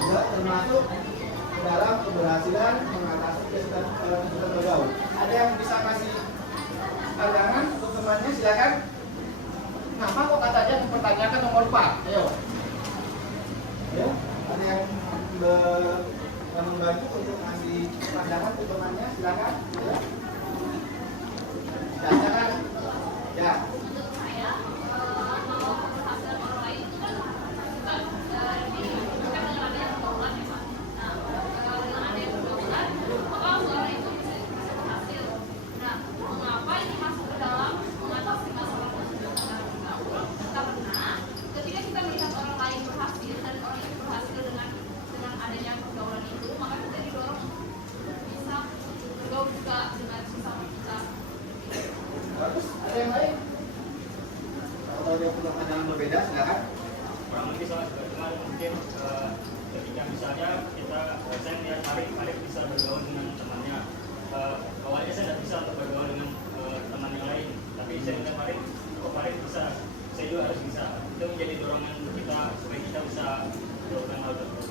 juga termasuk dalam keberhasilan mengatasi kesulitan bergaul? Ada yang bisa kasih pandangan untuk temannya? Silakan. Kenapa kok katanya mempertanyakan nomor 4? Ayo. Ya, ada yang membantu untuk kasih pandangan untuk temannya? Silakan. Ya. Silakan. Ya. Menurut saya, kalau keberhasilan orang lain itu kan bukan dengan adanya pergaulan ya Pak. Nah, kalau dengan adanya pergaulan, maka orang itu bisa berhasil. Nah, mengapa ini masuk ke dalam mengatasi masalah kesulitan bergaul? Karena ketika kita melihat orang lain berhasil dan orang yang berhasil dengan adanya pergaulan itu, maka kita didorong untuk bisa bergaul juga dengan sesama kita. Bagus. Ada yang lain? Kalau ada yang punya pandangan berbeda, silakan. Kurang lebih sama juga, cuma mungkin ketika misalnya saya melihat Farid bisa bergaul dengan temannya. Awalnya saya tidak bisa untuk bergaul dengan teman yang lain, tapi saya melihat Farid bisa, saya juga harus bisa. Itu menjadi dorongan kita supaya kita bisa melakukan hal tersebut.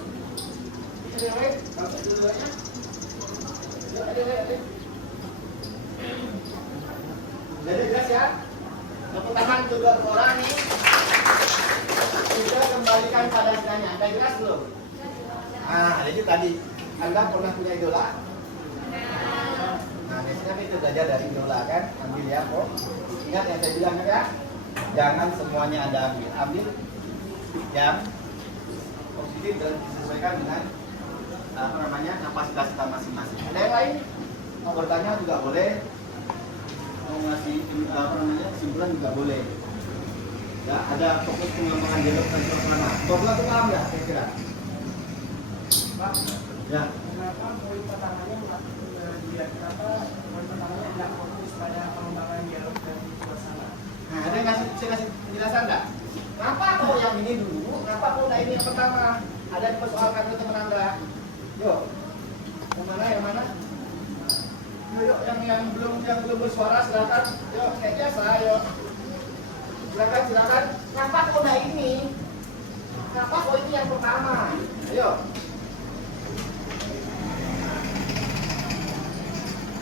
Ada yang lain? Kalau ada yang lainnya? Ada yang lain? Jadi jelas ya? Tepuk tangan untuk 2 orang nih. Kita kembalikan pada sidangnya. Anda jelas belum? Jadi tadi Anda pernah punya idola? Nah, biasanya kita belajar dari idola kan? Ambil ya, kok. Ingat yang saya bilang ya? Jangan semuanya Anda ambil. Ambil yang positif dan disesuaikan dengan kapasitas kita masing-masing. Ada yang lain? Mau bertanya juga boleh. Mau ngasih kesimpulan juga boleh. Ya, ada fokus pengembangan dialog dan suasana. Bapak itu paham nggak kira-kira? Pak? Ya. Kenapa poin pertamanya kenapa poin pertamanya tidak fokus pada pengembangan dialog dan bisa kasih penjelasan nggak? Kenapa kok yang ini dulu? Kenapa kok ini yang pertama? Ada yang persoalkan ke teman Anda? Yuk, yang mana? Yuk, yang belum bersuara silakan. Yuk, kayak biasa, yuk. Silakan. Kenapa kok ini? Kenapa kok ini yang pertama? Ayo.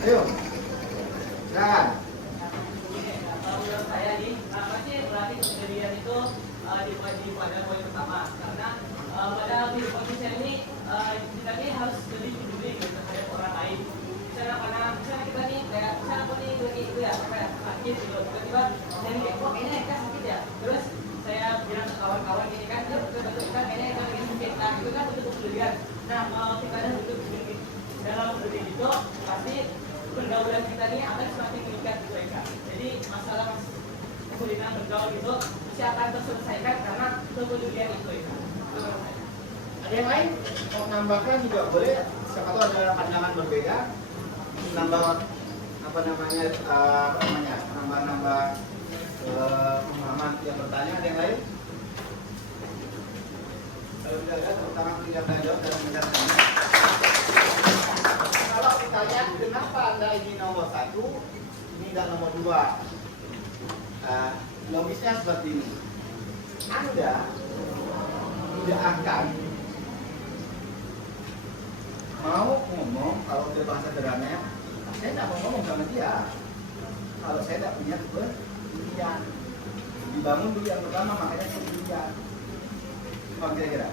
Silakan. Menurut saya nih, apa sih berarti kejadian itu di pada poin pertama? Karena pada posisi ini kita ini harus lebih peduli terhadap orang lain. Misalnya kita nih kayak misalnya aku nih itu ya kayak sakit gitu, tiba-tiba saya nih kok kayaknya Eka sakit ya. Terus saya bilang ke kawan-kawan gini kan, betul kan kayaknya Eka lagi sakit. Nah itu kan bentuk kepedulian. Nah kalau kita ada bentuk dalam peduli itu pasti pergaulan kita ini akan semakin meningkat gitu Eka. Jadi masalah kesulitan bergaul itu pasti akan terselesaikan karena kepedulian itu Eka. Ada yang lain mau menambahkan juga boleh. Siapa tahu ada pandangan berbeda. Nambah pemahaman yang bertanya. Ada yang lain? Kalau tidak ada, terutama tidak jawab dalam menjelaskan. Kalau ditanya kenapa Anda ini nomor 1, ini tidak nomor 2, logisnya seperti ini. Anda tidak akan mau ngomong kalau dia bahasa sederhananya, saya tidak mau ngomong sama dia kalau saya tidak punya kepedulian. Dibangun dulu yang pertama, makanya kepedulian. Apa kira-kira?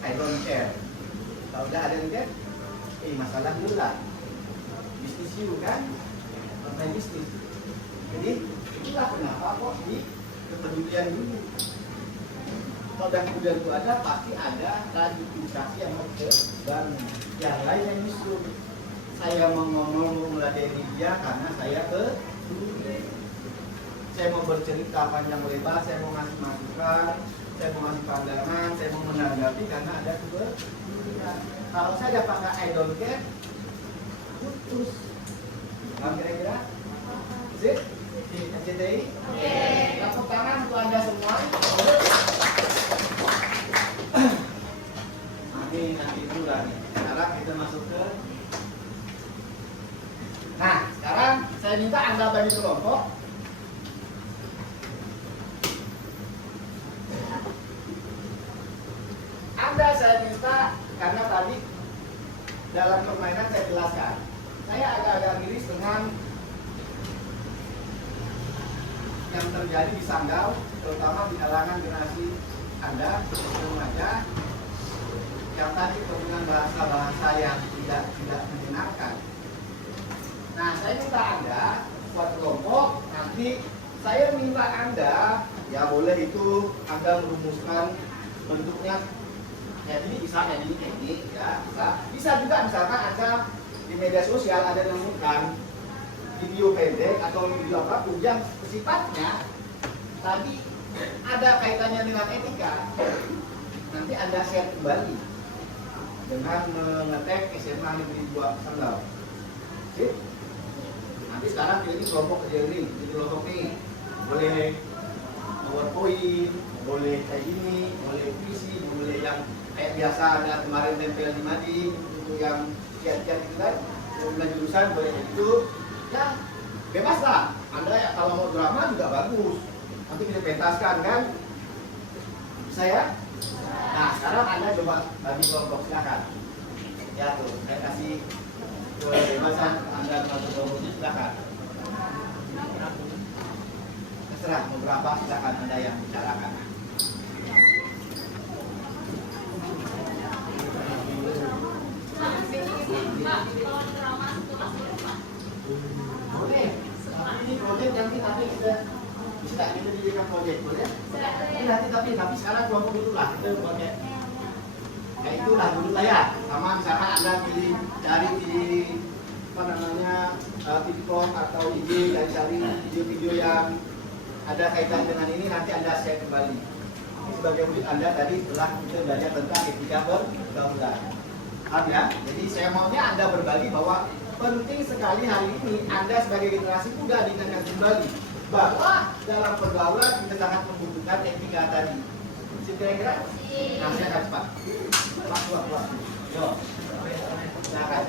I don't care. Kalau udah ada yang care, masalah dulu lah. Bisnis you kan, partai bisnis. Jadi itulah kenapa kok di kepedulian dulu. Kalau dan kemudian itu ada, pasti ada ratifikasi yang terbangun. Yang lain yang nyusul. Saya mau ngomong meladeni dia karena saya peduli. Saya mau bercerita panjang lebar, saya mau ngasih masukan, saya mau ngasih pandangan, saya mau menanggapi karena ada kepedulian. Kalau saya pakai I don't care, putus. Bang kira-kira? Sip? SCTI? Oke. Tepuk tangan untuk Anda semua. Nanti itu lah nih. Sekarang kita masuk ke. Nah, sekarang saya minta Anda bagi kelompok. Anda saya minta karena tadi dalam permainan saya jelaskan. Saya agak-agak miris dengan yang terjadi di Sanggau, terutama di kalangan generasi Anda, remaja, yang tadi penggunaan bahasa-bahasa yang tidak menyenangkan. Nah, saya minta Anda buat kelompok, nanti saya minta Anda, ya boleh itu Anda merumuskan bentuknya kayak ini, bisa kayak ini, ya bisa juga misalkan Anda di media sosial ada menemukan video pendek atau video apapun yang sifatnya tadi ada kaitannya dengan etika, nanti Anda share kembali dengan mengetek SMA Negeri 2 Sanggau. Sip? Nanti sekarang pilih kelompok kecil ini, jadi kelompok ini boleh PowerPoint, boleh kayak gini, boleh visi, boleh yang kayak biasa ada kemarin tempel di mading, itu yang chat-chat itu kan, kemudian jurusan boleh itu, ya bebas lah. Anda ya kalau mau drama juga bagus, nanti kita pentaskan kan, saya. Nah sekarang Anda coba bagi kelompok, silakan. Ya tuh, saya kasih kebebasan Anda masuk kelompok, silakan. Terserah beberapa, silakan Anda yang bicarakan. Mbak, kalau drama kelas berapa? Boleh. Ini proyek nanti kita bisa kita dijadikan proyek, boleh? Tapi sekarang kelompok dulu lah, kita pakai kayak itulah dulu lah ya. Sama misalkan Anda pilih cari di TikTok atau IG, cari video-video yang ada kaitan dengan ini, nanti Anda share kembali. Ini sebagai murid Anda tadi telah kita belajar tentang etika pergaulan. Paham ya? Jadi saya maunya Anda berbagi bahwa penting sekali hari ini Anda sebagai generasi muda diingatkan kembali bahwa dalam pergaulan kita sangat membutuhkan etika tadi. Kira-kira? Nah, saya akan cepat. Pak. Yo. Silakan.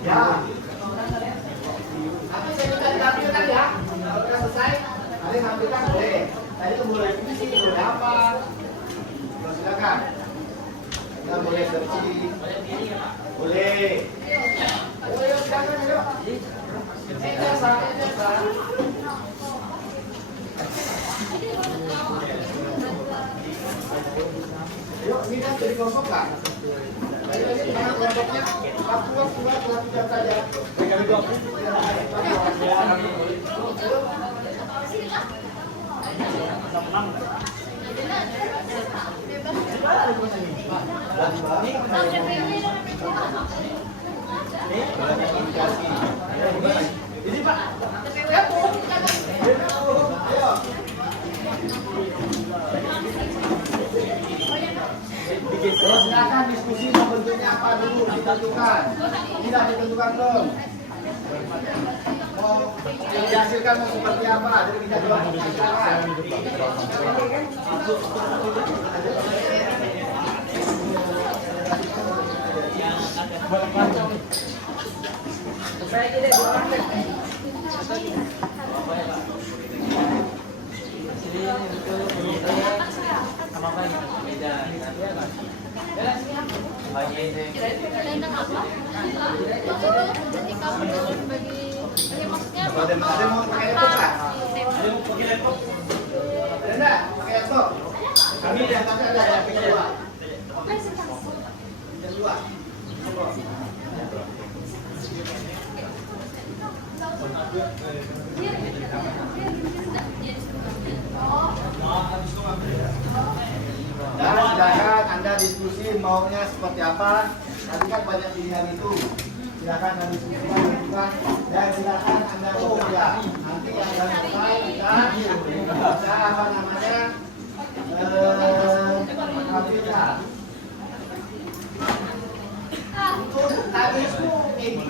Ya. Tapi saya minta ditampilkan ya. Kalau sudah selesai, kalian tampilkan boleh. Tadi itu mulai visi, boleh apa? Silakan. Kita boleh searching. Boleh. Ayo, silakan yuk. Jasa. Yuk, ini kan jadi kelompok kan? Ayo, mana kelompoknya? Waktu jam saja. Ini Pak. Ayo. Silakan diskusi bentuknya apa dulu ditentukan. Tidak ditentukan belum. Mau dihasilkan mau seperti apa? Jadi kita jawab silakan. Saya tidak Tentang apa? Ketika berbagi, ya maksudnya Ada mau pakai laptop kan? Ada mau pakai laptop? Ada enggak? Pakai laptop? Kami yang kami ada yang kedua. Kedua. Dan silakan Anda diskusi maunya seperti apa. Tadi kan banyak pilihan itu. Silakan Anda diskusikan dan silakan Anda vote ya. Nanti yang selesai kita apa namanya kapita. Untuk tadi itu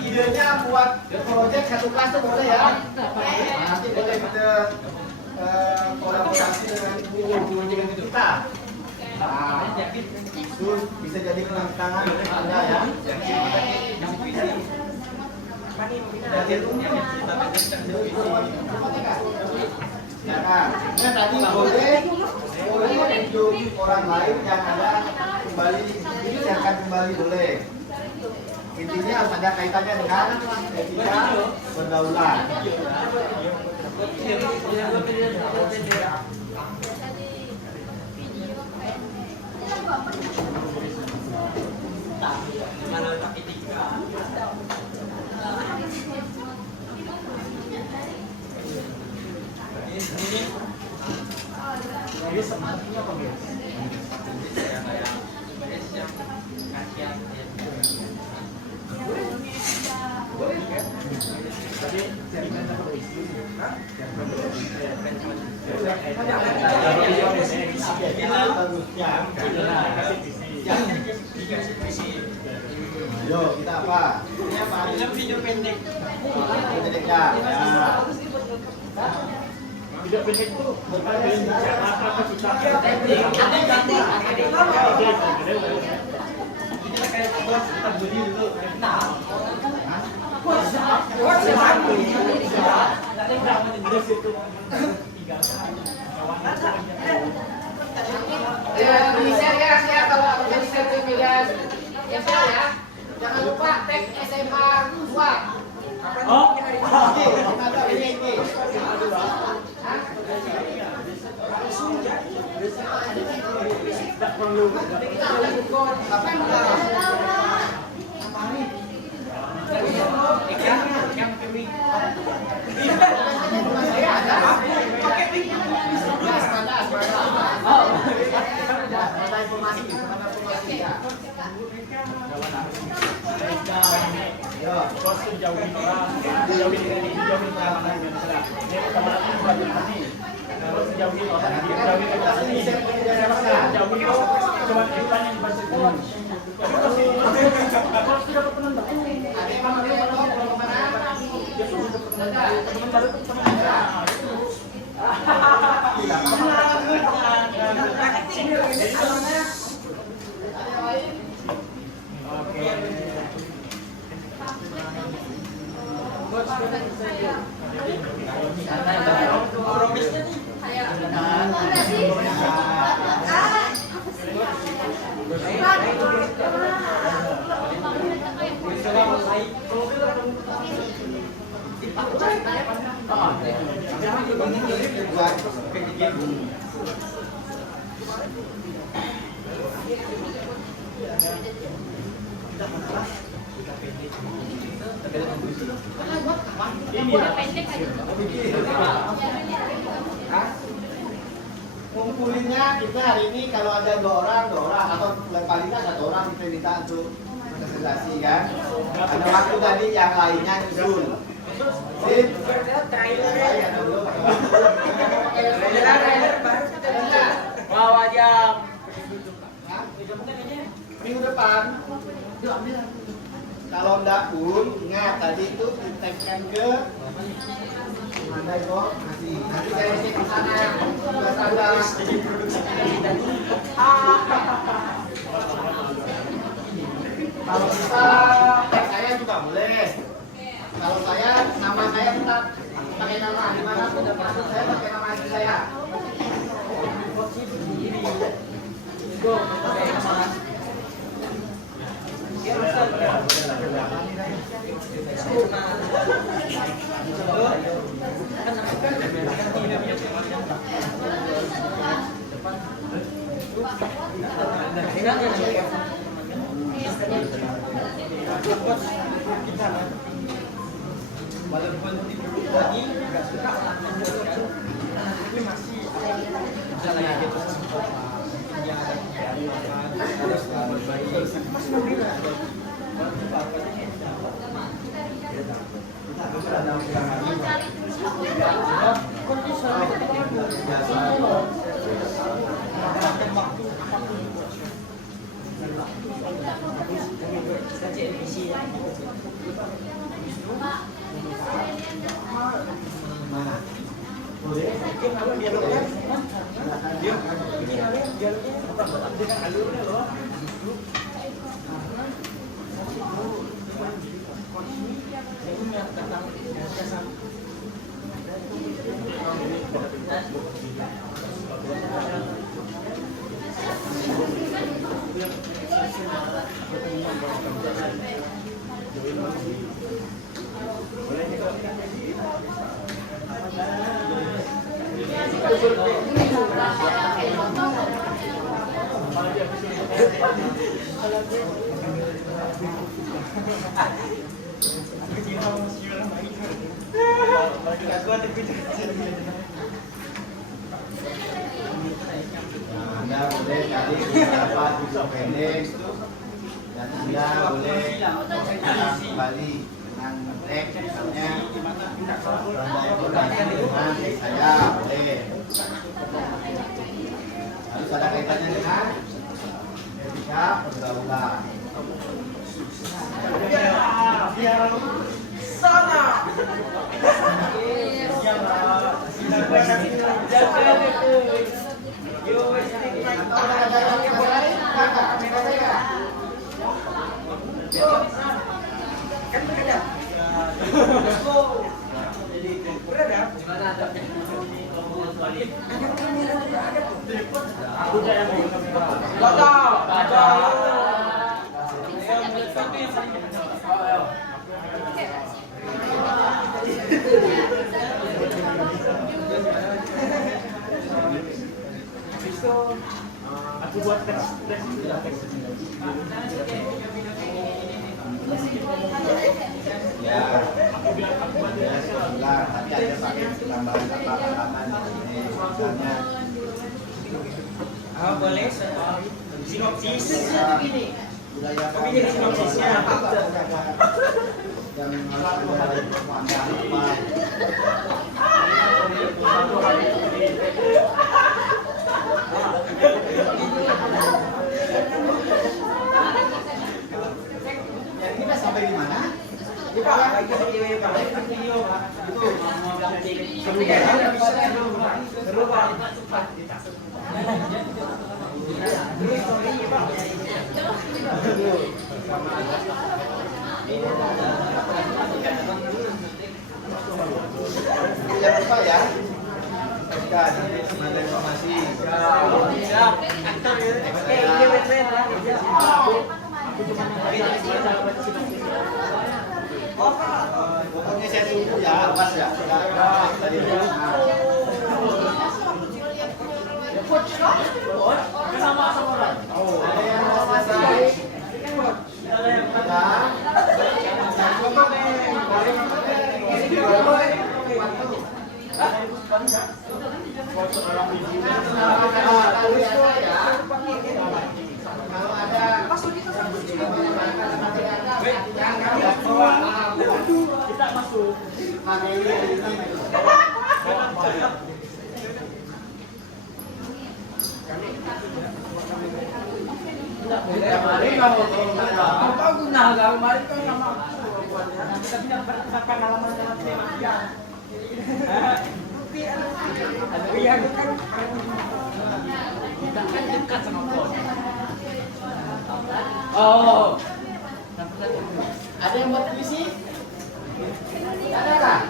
idenya buat proyek satu kelas tuh boleh ya. Nanti boleh kita kolaborasi dengan guru kita. Nah, itu bisa jadi penantangan oleh Anda ya. Ya kan? Nah, tadi boleh untuk orang lain yang ada kembali ini akan kembali boleh. Intinya harus ada kaitannya dengan etika pergaulan. Jadi semangatnya apa guys? Tadi jaringan apa isi? Yo, kita apa? Ini apa? video pendek. Pendek ya. Video pendek itu berbagai apa susah. Bisa ya kalau jadi sertifikat ya ya. Jangan lupa tag SMA 2. Oh, Ini. tak perlu. Proses jauhin orang, jauhin pengalaman yang salah. Ini pertama kali bagi hati. Kalau sejauhin orang, jauhin jauhin itu cuma kita yang bersekutu. Tapi sudah dapat teman baru. Ada yang mau kemana? Teman baru teman baru. Ngumpulinnya kita hari ini kalau ada 2 orang atau paling nggak 1 orang kita minta untuk presentasi kan. Ada waktu tadi yang lainnya nyusul. Sip. Wow, aja. Minggu depan. Kalau enggak pun ingat tadi itu ditekan ke mana kok masih nanti saya cek ke sana ke sana. Kalau bisa tag saya juga boleh. Kalau saya nama saya tetap pakai nama dimanapun masuk saya pakai nama istri saya. Walaupun lagi nggak suka tapi masih bisa lagi gitu harus baik Anda boleh cari beberapa video pendek dan Anda boleh ulang kembali dengan tag misalnya Anda itu dengan tag saya boleh. Harus ada kaitannya dengan etika pergaulan. Aku buat teks. Ya, sebelah nanti ada pakai gambaran apa-apa di sini. Misalnya boleh sinopsis budaya jadi sinopsisnya yang harus ada apa. Seru Pak. Jangan lupa ya. Jika ada informasi. Siap. Aktor ya. Oke, ini wet-wet lah. Pokoknya saya tunggu ya, awas ya. Tadi Sama orang. oh, ada yang mau selesai. Ada yang Kalau ada kita masuk. Apa guna kalau kemarin kan nama kita punya pengalaman dalam tematika. Iya kan kita kan dekat sama Bos. Oh. ada yang buat puisi? Ada nggak?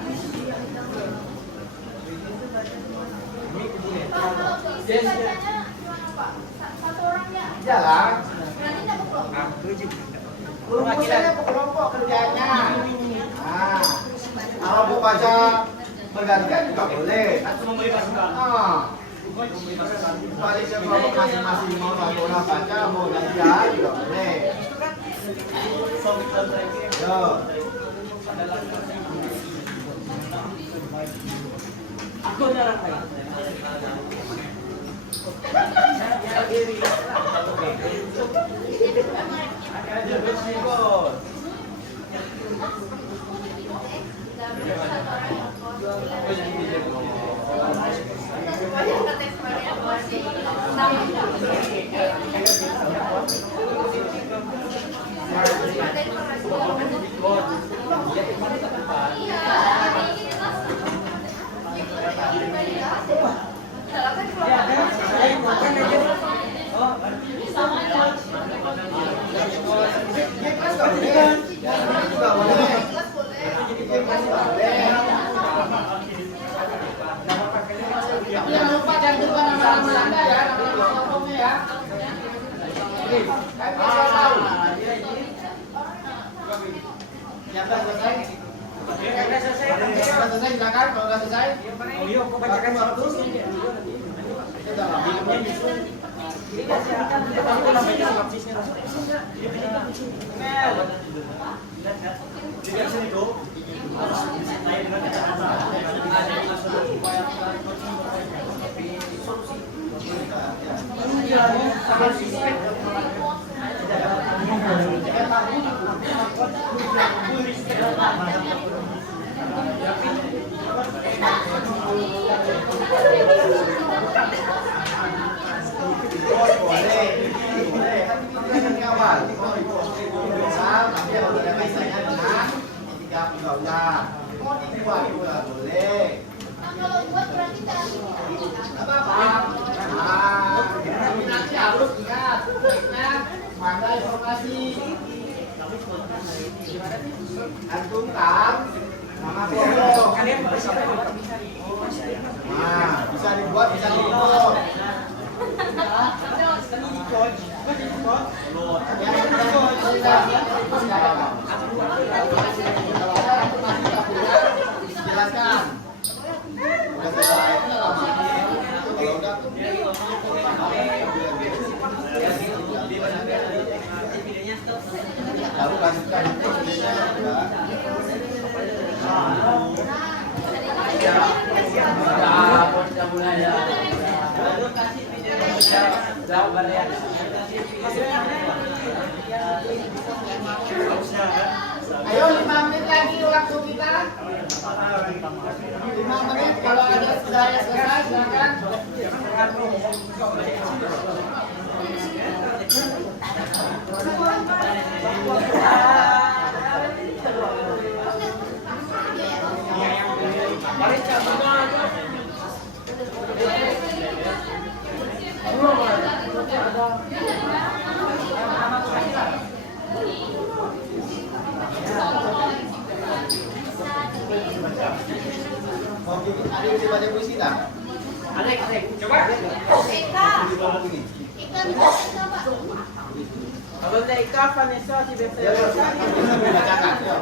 Kalau puisi bacanya gimana Pak? Satu orang ya? Jalan. Berarti dapat kelompok. Rumusannya kelompok kerjanya. Nah, kalau mau baca bergantian juga boleh. Aku memberi masukan. Balik ke kelompok masing-masing, mau satu orang baca, mau gantian juga boleh. Yo. Aku nyerang lagi. Jangan lupa cantumkan nama-nama Anda ya, nama-nama kelompoknya ya. Kan bisa tahu. Yang sudah selesai? Yang sudah selesai silakan, kalau sudah selesai. Oh iya, kau bacakan satu. Sudah lah. Jadi sini tuh harus lain dengan kata-kata. Boleh, kan kita yang awal. Misal, tapi kalau ada kaitannya dengan etika pergaulan. Mau dibuat juga boleh. Kalau buat berarti tadi. Apa-apa. Nah, tapi nanti harus ingat, baiknya mana informasi. Cantumkan nama kelompok. Kalian bisa Nah, bisa dibuat, bisa dibuat. Jelaskan. Udah selesai. Kalau udah baru lanjutkan. Ayo 5 menit lagi waktu kita. 5 menit, kalau ada saya selesai silakan. bisa baca puisi tak? Coba. Eka. Ini. Eka bisa Eka, Pak. Kalau tidak Ika, Vanessa, si Beta. Ya, bacakan. Ya.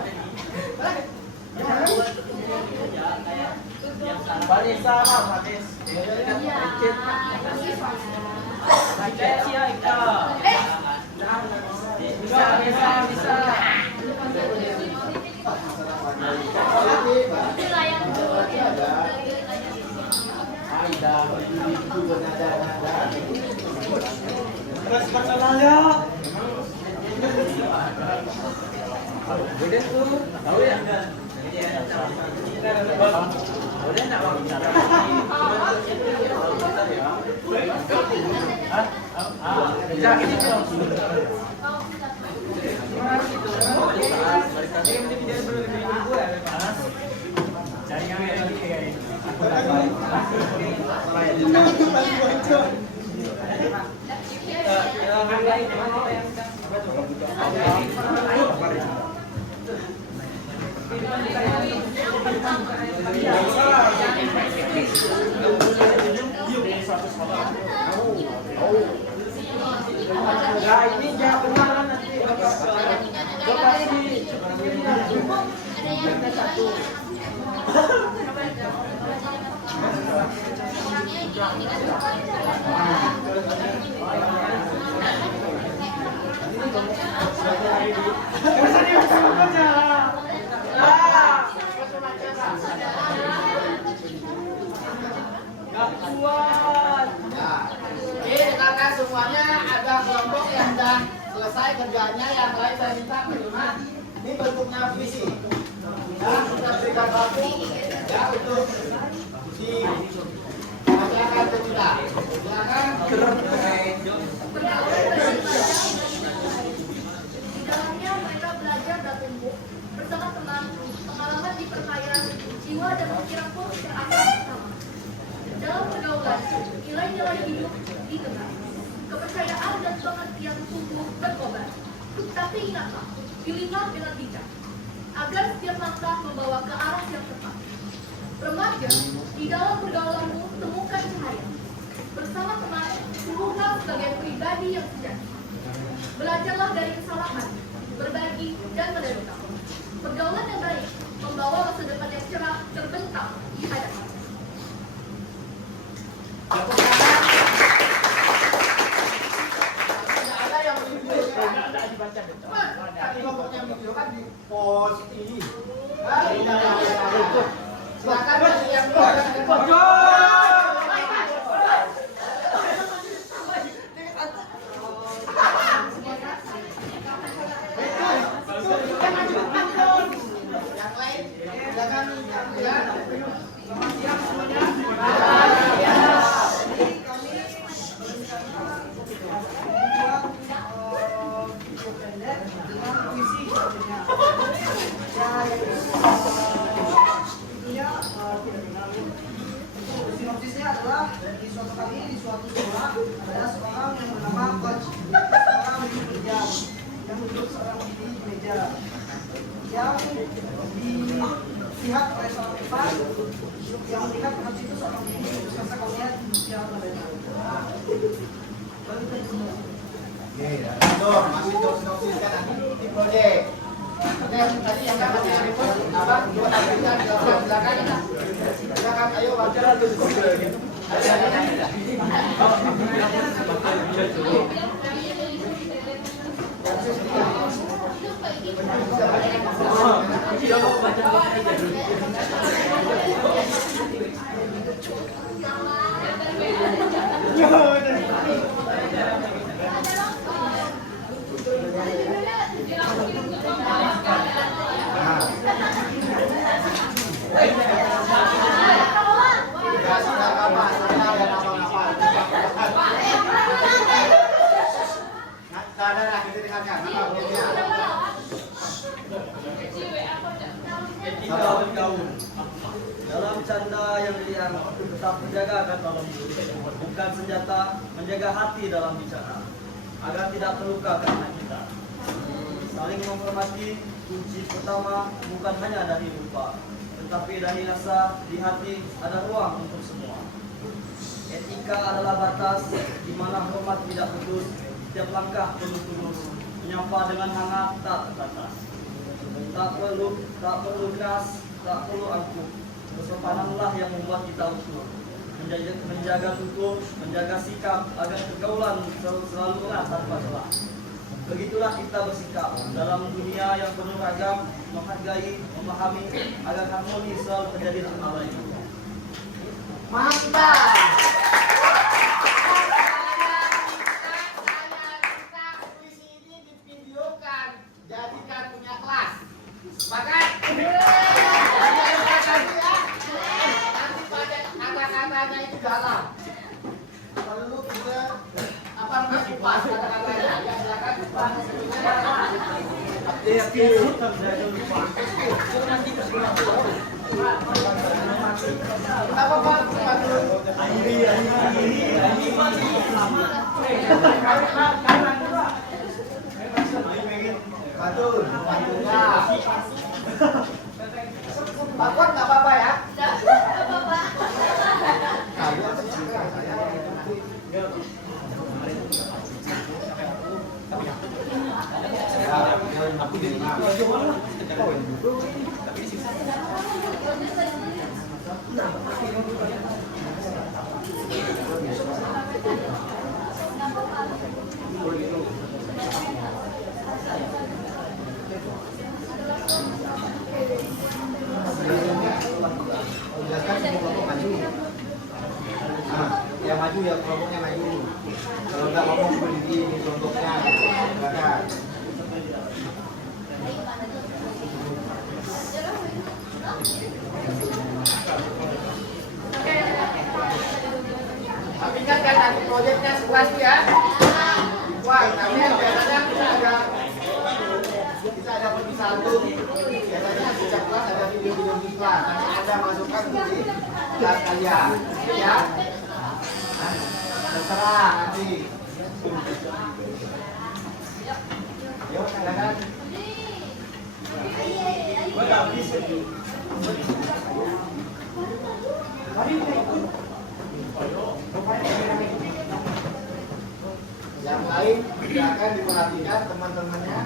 Vanessa, Vanessa. Iya. Ika. Bisa. Wilayah dulu. Ada itu bernada-nada. Terus perkenalnya. Udah tuh, tahu ya? Udah enggak mau bicara. Ini nah, ini jangan kenalan nanti. Dengarkan semuanya, ada kelompok yang sudah selesai kerjanya, yang lain saya minta menerima. Ini bentuknya visi. Ya, kita berikan waktu ya untuk dibacakan ke kita. Silakan. Di dalamnya mereka belajar dan tumbuh bersama teman, pengalaman diperkaya, jiwa dan pikiran pun terakhir bersama. Dalam pergaulan, nilai-nilai hidup dikenal, kepercayaan dan pengertian tumbuh berkobar. Tapi ingatlah, pilihlah dengan bijak, agar setiap langkah membawa ke arah yang tepat. Remaja, di dalam pergaulanmu temukan cahaya. Bersama teman, tumbuhlah sebagai pribadi yang sejati. Belajarlah dari kesalahan, berbagi dan menerima. Pergaulan yang baik membawa masa depan yang cerah terbentang di hadapan. Ada yang video kan? Tapi kelompoknya video kan di post ini. Silakan yang yang lain jangan ya. Sinopsisnya adalah di suatu kali di suatu sekolah ada seorang yang bernama Coach. Seorang di meja yang duduk seorang di meja yang dilihat oleh seorang Evan yang melihat Coach itu seorang ini serta kau lihat yang adanya. Lalu kita Tuh, masih untuk sinopsiskan nanti di proyek. Oke, tadi yang dapat yang report apa? Coba tampilkan di belakang. Silakan, ayo wawancara dulu. Etika bergaul. Dalam canda yang riang, tetap menjaga kata lembut, bukan senjata, menjaga hati dalam bicara, agar tidak terluka karena kita. Saling menghormati, kunci pertama bukan hanya dari lupa, tetapi dari rasa di hati ada ruang untuk semua. Etika adalah batas di mana hormat tidak putus, setiap langkah penuh tulus, menyapa dengan hangat tak terbatas. Tak perlu keras, tak perlu angkuh. Kesopananlah yang membuat kita utuh. Menjaga tutur, menjaga sikap agar pergaulan selalu erat tanpa celah. Begitulah kita bersikap dalam dunia yang penuh ragam, menghargai, memahami agar harmoni selalu terjadi dalam abadi. Mantap. Puisi ini divideokan, jadikan punya kelas. Maka nanti pada kata-katanya itu dalam. Perlu juga apa namanya dipas kata-katanya. Ya silakan dipas. Apa Pak? Betul, pantulnya. Bakwan nggak apa-apa ya? Yang maju ya kelompoknya maju. Kalau nggak ngomong berdiri ini kelompoknya. Silakan. Tapi ingat kan nanti proyeknya sekelas ya? Wah, tapi biasanya kita ada perpisahan tuh. Biasanya setiap kelas ada video-video iklan. Nanti Anda masukkan di kelas kalian. Ya? Terserah nanti. Yuk, silakan. Yang lain silakan diperhatikan teman-temannya.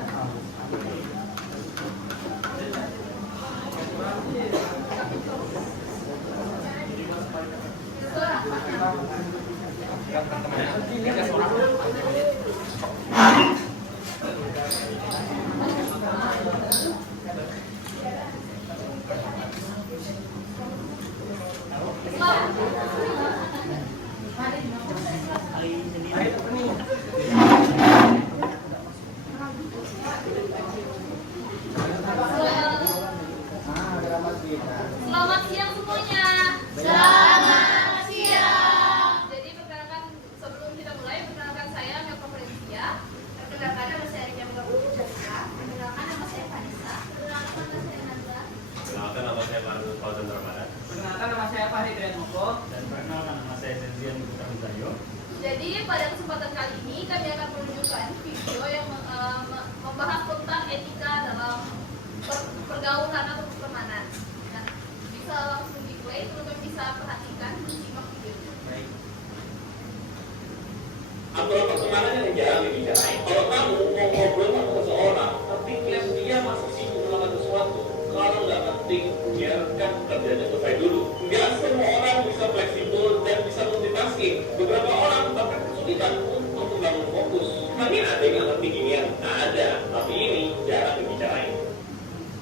Selamat siang semuanya. Selamat siang. Jadi perkenalkan sebelum kita mulai, perkenalkan saya Melka Florencia. Perkenalkan nama saya Rika Mugabuja. Perkenalkan nama saya Vanessa. Perkenalkan nama saya Nanda. Perkenalkan nama saya Marus Fauzan Ramadan. Perkenalkan nama saya Fahri Trian Moko. Dan perkenalkan nama saya Zenzian Bukan Zayo. Jadi pada kesempatan kali ini kami akan menunjukkan video yang membahas tentang etika dalam pergaulan atau pertemanan. Nah, bisa langsung di play, teman-teman bisa perhatikan dan simak videonya. Aturan pertemanan yang jarang dibicarain. Kalau kamu mau ngobrol sama seseorang, tapi lihat dia masih sibuk melakukan sesuatu, kalau nggak penting, biarkan kerjanya selesai dulu. Nggak semua orang bisa fleksibel dan bisa multitasking. Beberapa orang bahkan kesulitan untuk membangun fokus. Mungkin ada yang nggak ngerti ginian? Ada, tapi ini jarang dibicarain.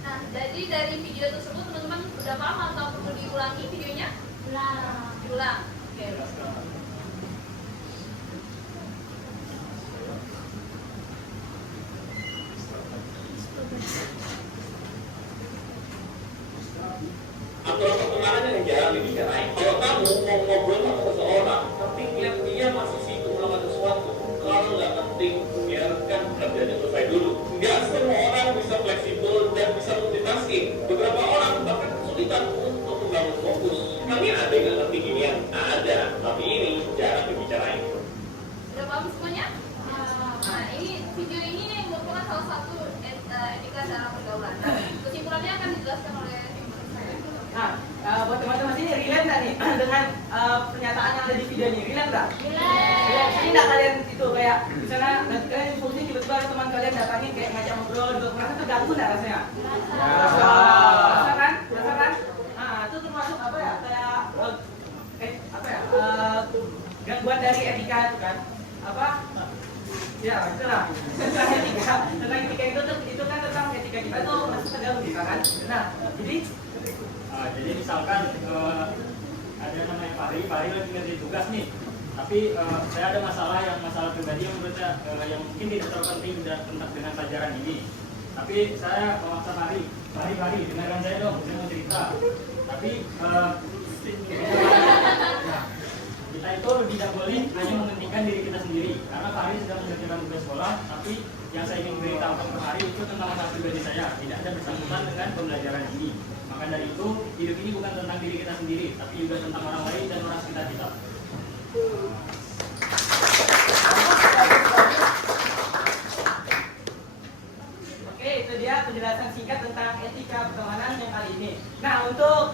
Nah, jadi dari video tersebut teman-teman udah paham atau perlu diulangi videonya? Diulang. Oke. Aturan pertemanan yang jarang dibicarain. Kalau kamu mau ngobrol sama seseorang, tapi lihat dia masih sibuk melakukan sesuatu, kalau nggak penting, biarkan kerjanya selesai dulu. Nggak semua orang bisa fleksibel dan bisa multitasking. Beberapa orang bahkan kesulitan untuk membangun fokus. Mungkin ada yang nggak ngerti ginian? Ada, tapi ini jarang dibicarain. Udah paham semuanya? Nah, ini video ini merupakan salah satu etika dalam pergaulan. Nah, kesimpulannya akan dijelaskan oleh tim saya. Nah, buat teman-teman sini relate nggak nih dengan pernyataan yang ada di video ini? Relate nggak? Relate. Sering nggak kalian itu kayak misalnya kalian posisi tiba-tiba ada teman kalian datangin kayak ngajak ngobrol, gitu, merasa terganggu nggak rasanya? Rasa kan? Rasa kan? Nah, itu termasuk apa ya? Kayak gangguan dari etika itu kan? Apa? Ya, itulah. Tentang etika itu kan tentang etika kita itu masih terganggu, kan? Nah, Jadi misalkan ada yang namanya Fahri lagi ngerti tugas nih, tapi saya ada masalah pribadi yang menurut saya yang mungkin tidak terlalu penting dengan pelajaran ini. Tapi saya memaksa Fahri, dengarkan saya dong, saya mau cerita. Tapi kita itu tidak boleh hanya mementingkan diri kita sendiri, karena Fahri sedang mengerjakan tugas sekolah, tapi yang saya ingin beritahukan ke Fahri itu tentang masalah pribadi saya, tidak ada bersangkutan dengan pembelajaran ini. Maka dari itu, hidup ini bukan tentang diri kita sendiri, tapi juga tentang orang lain dan orang sekitar kita. Oke, itu dia penjelasan singkat tentang etika pertemanan yang kali ini. Nah, untuk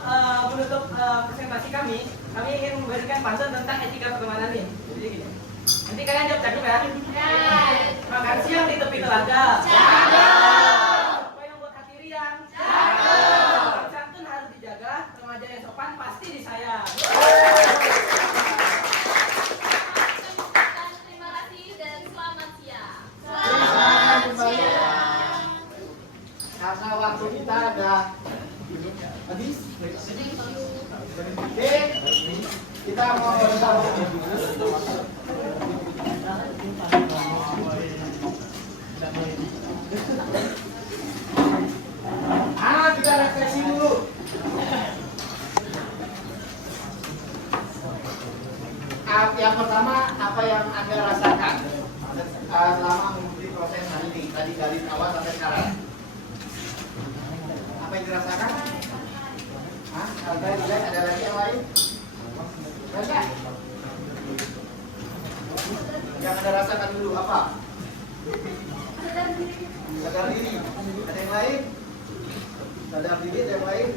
menutup presentasi kami ingin memberikan pantun tentang etika pertemanan ini. Jadi gini, nanti kalian jawab cakep ya. Makan siang di tepi telaga. Apa yang buat hati riang? Sopan santun harus dijaga. Remaja yang sopan pasti disayang. Terima kasih dan selamat siang. Karena waktu kita ada habis. Oke, kita mau bersama. Kita refleksi dulu. Yang pertama, apa yang Anda rasakan selama mengikuti proses hari ini, tadi dari awal sampai sekarang? Apa yang dirasakan? Ada lihat, ada lagi yang lain? Ada? Yang Anda rasakan dulu apa? Sadar diri. Ada yang lain? Sadar diri, ada yang lain?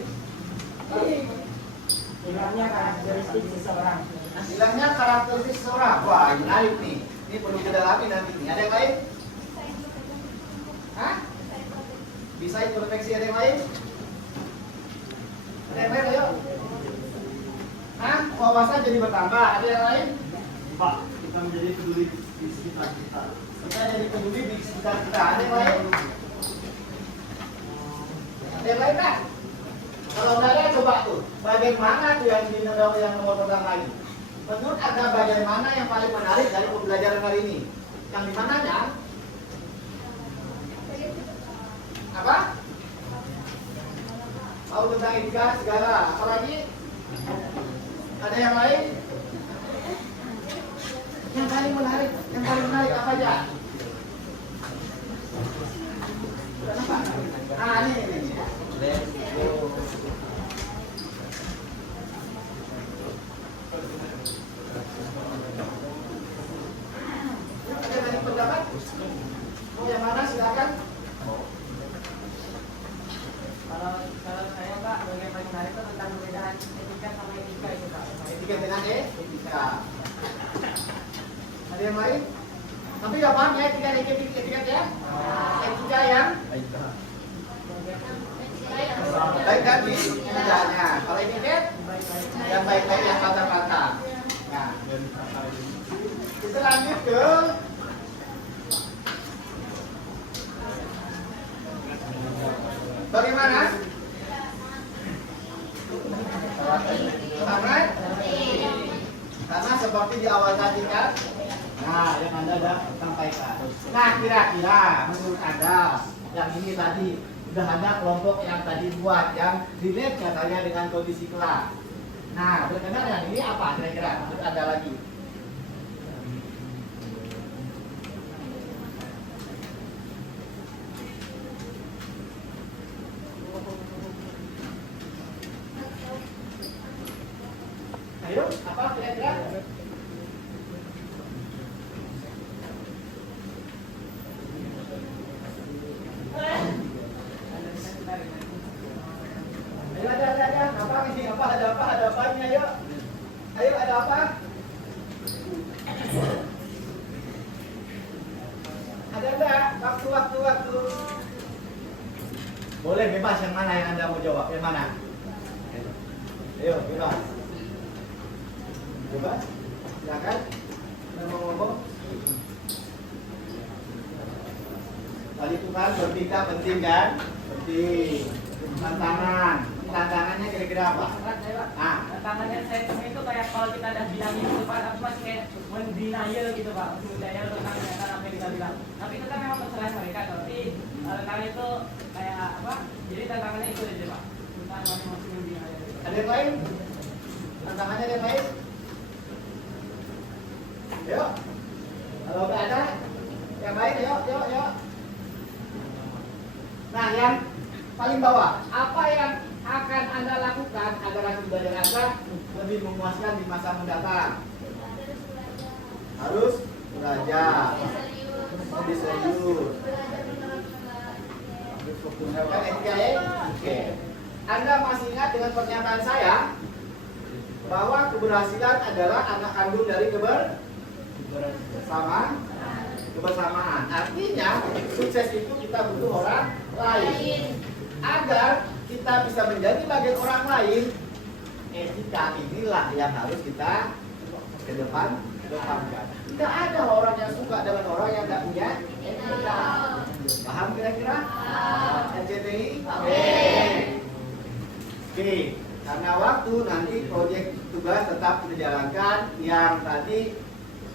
Hilangnya karakteristik seseorang. Hilangnya karakteristik seseorang. Wah, ini menarik nih. Ini perlu kita dalami nanti. Ada yang lain? Hah? Bisa introspeksi, ada yang lain? Ada yang lain, ayo. Hah? Wawasan jadi bertambah. Ada yang lain? Pak, kita menjadi peduli di sekitar kita. Kita jadi peduli di sekitar kita. Ada yang lain? Ada yang lain, Pak? Kalau nggak ada, coba tuh. Bagaimana tuh yang nomor pertama lagi? Menurut Anda bagaimana yang paling menarik dari pembelajaran hari ini? Yang di mananya? Apa? Tahu tentang etika segala. Apalagi? Ada yang lain? Yang paling menarik apa aja? Nah, ini. Ada tadi pendapat? Mau yang mana silakan? Kalau saya Pak, yang paling menarik itu tentang perbedaan etika sama etika itu Pak. Etika dengan etika. Ada yang lain? Tapi nggak paham ya etika ya? Etika yang baik kan di etikanya. Kalau etiket yang baik-baik yang pantang-pantang. Nah, kita lanjut ke bagaimana? Karena seperti di awal tadi kan, nah yang Anda sudah sampaikan. Nah kira-kira menurut Anda yang ini tadi sudah ada kelompok yang tadi buat yang relate katanya dengan kondisi kelas. Nah berkenaan yang ini apa kira-kira menurut Anda lagi? Ayo, apa kira-kira? Ayo, ada, apa? orang ini apa? Ada apanya? Ayo, ayo ada apa? Ada enggak? Waktu. Boleh bebas, yang mana yang Anda mau jawab? Yang mana? Ayo, bebas. Bebas? Silakan. Anda mau ngomong? Tadi itu kan berpindah penting kan? Penting. Tantangannya kira-kira apa? Tantangannya saya temui itu kayak kalau kita udah bilangin itu Pak, aku masih kayak mendenial gitu Pak, mendenial tentang kenyataan apa yang kita bilang. Tapi itu kan memang kesalahan mereka, tapi karena itu kayak apa? Jadi tantangannya itu aja Pak, tentang masing-masing mendenial. Ada yang lain? Tantangannya ada yang lain? Yuk. Kalau nggak ada, yang lain yuk. Nah, yang paling bawah, apa yang akan Anda lakukan agar hasil belajar Anda lebih memuaskan di masa mendatang? Harus belajar, lebih serius. Kan etika ya? Oke. Anda masih ingat dengan pernyataan saya bahwa keberhasilan adalah anak kandung dari kebersamaan. Artinya sukses itu kita butuh orang lain. Agar kita bisa menjadi bagian orang lain, etika inilah yang harus kita kedepankan. Tidak ada orang yang suka dengan orang yang tidak punya etika. Paham kira-kira? RCTI? Oke, karena waktu nanti proyek tugas tetap kita jalankan yang tadi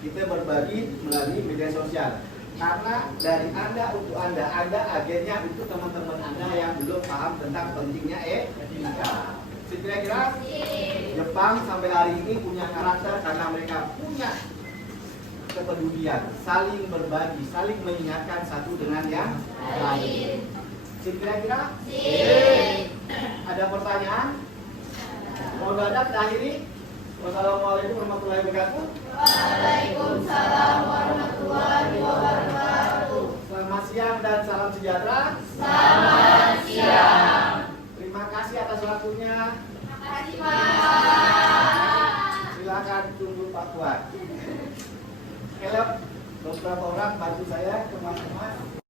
kita berbagi melalui media sosial. Karena dari Anda untuk Anda agennya untuk teman-teman Anda yang belum paham tentang pentingnya etika. Kira-kira Jepang sampai hari ini punya karakter karena mereka punya kepedulian, saling berbagi, saling mengingatkan satu dengan yang lain. Kira-kira ada pertanyaan? Mau dadak kita akhiri? Wassalamualaikum warahmatullahi wabarakatuh. Waalaikumsalam warahmatullahi wabarakatuh. Selamat siang dan salam sejahtera. Selamat siang. Terima kasih atas waktunya. Terima kasih Pak. Silakan tunggu Pak Fuad. Kelep, beberapa orang bantu saya ke mas-mas.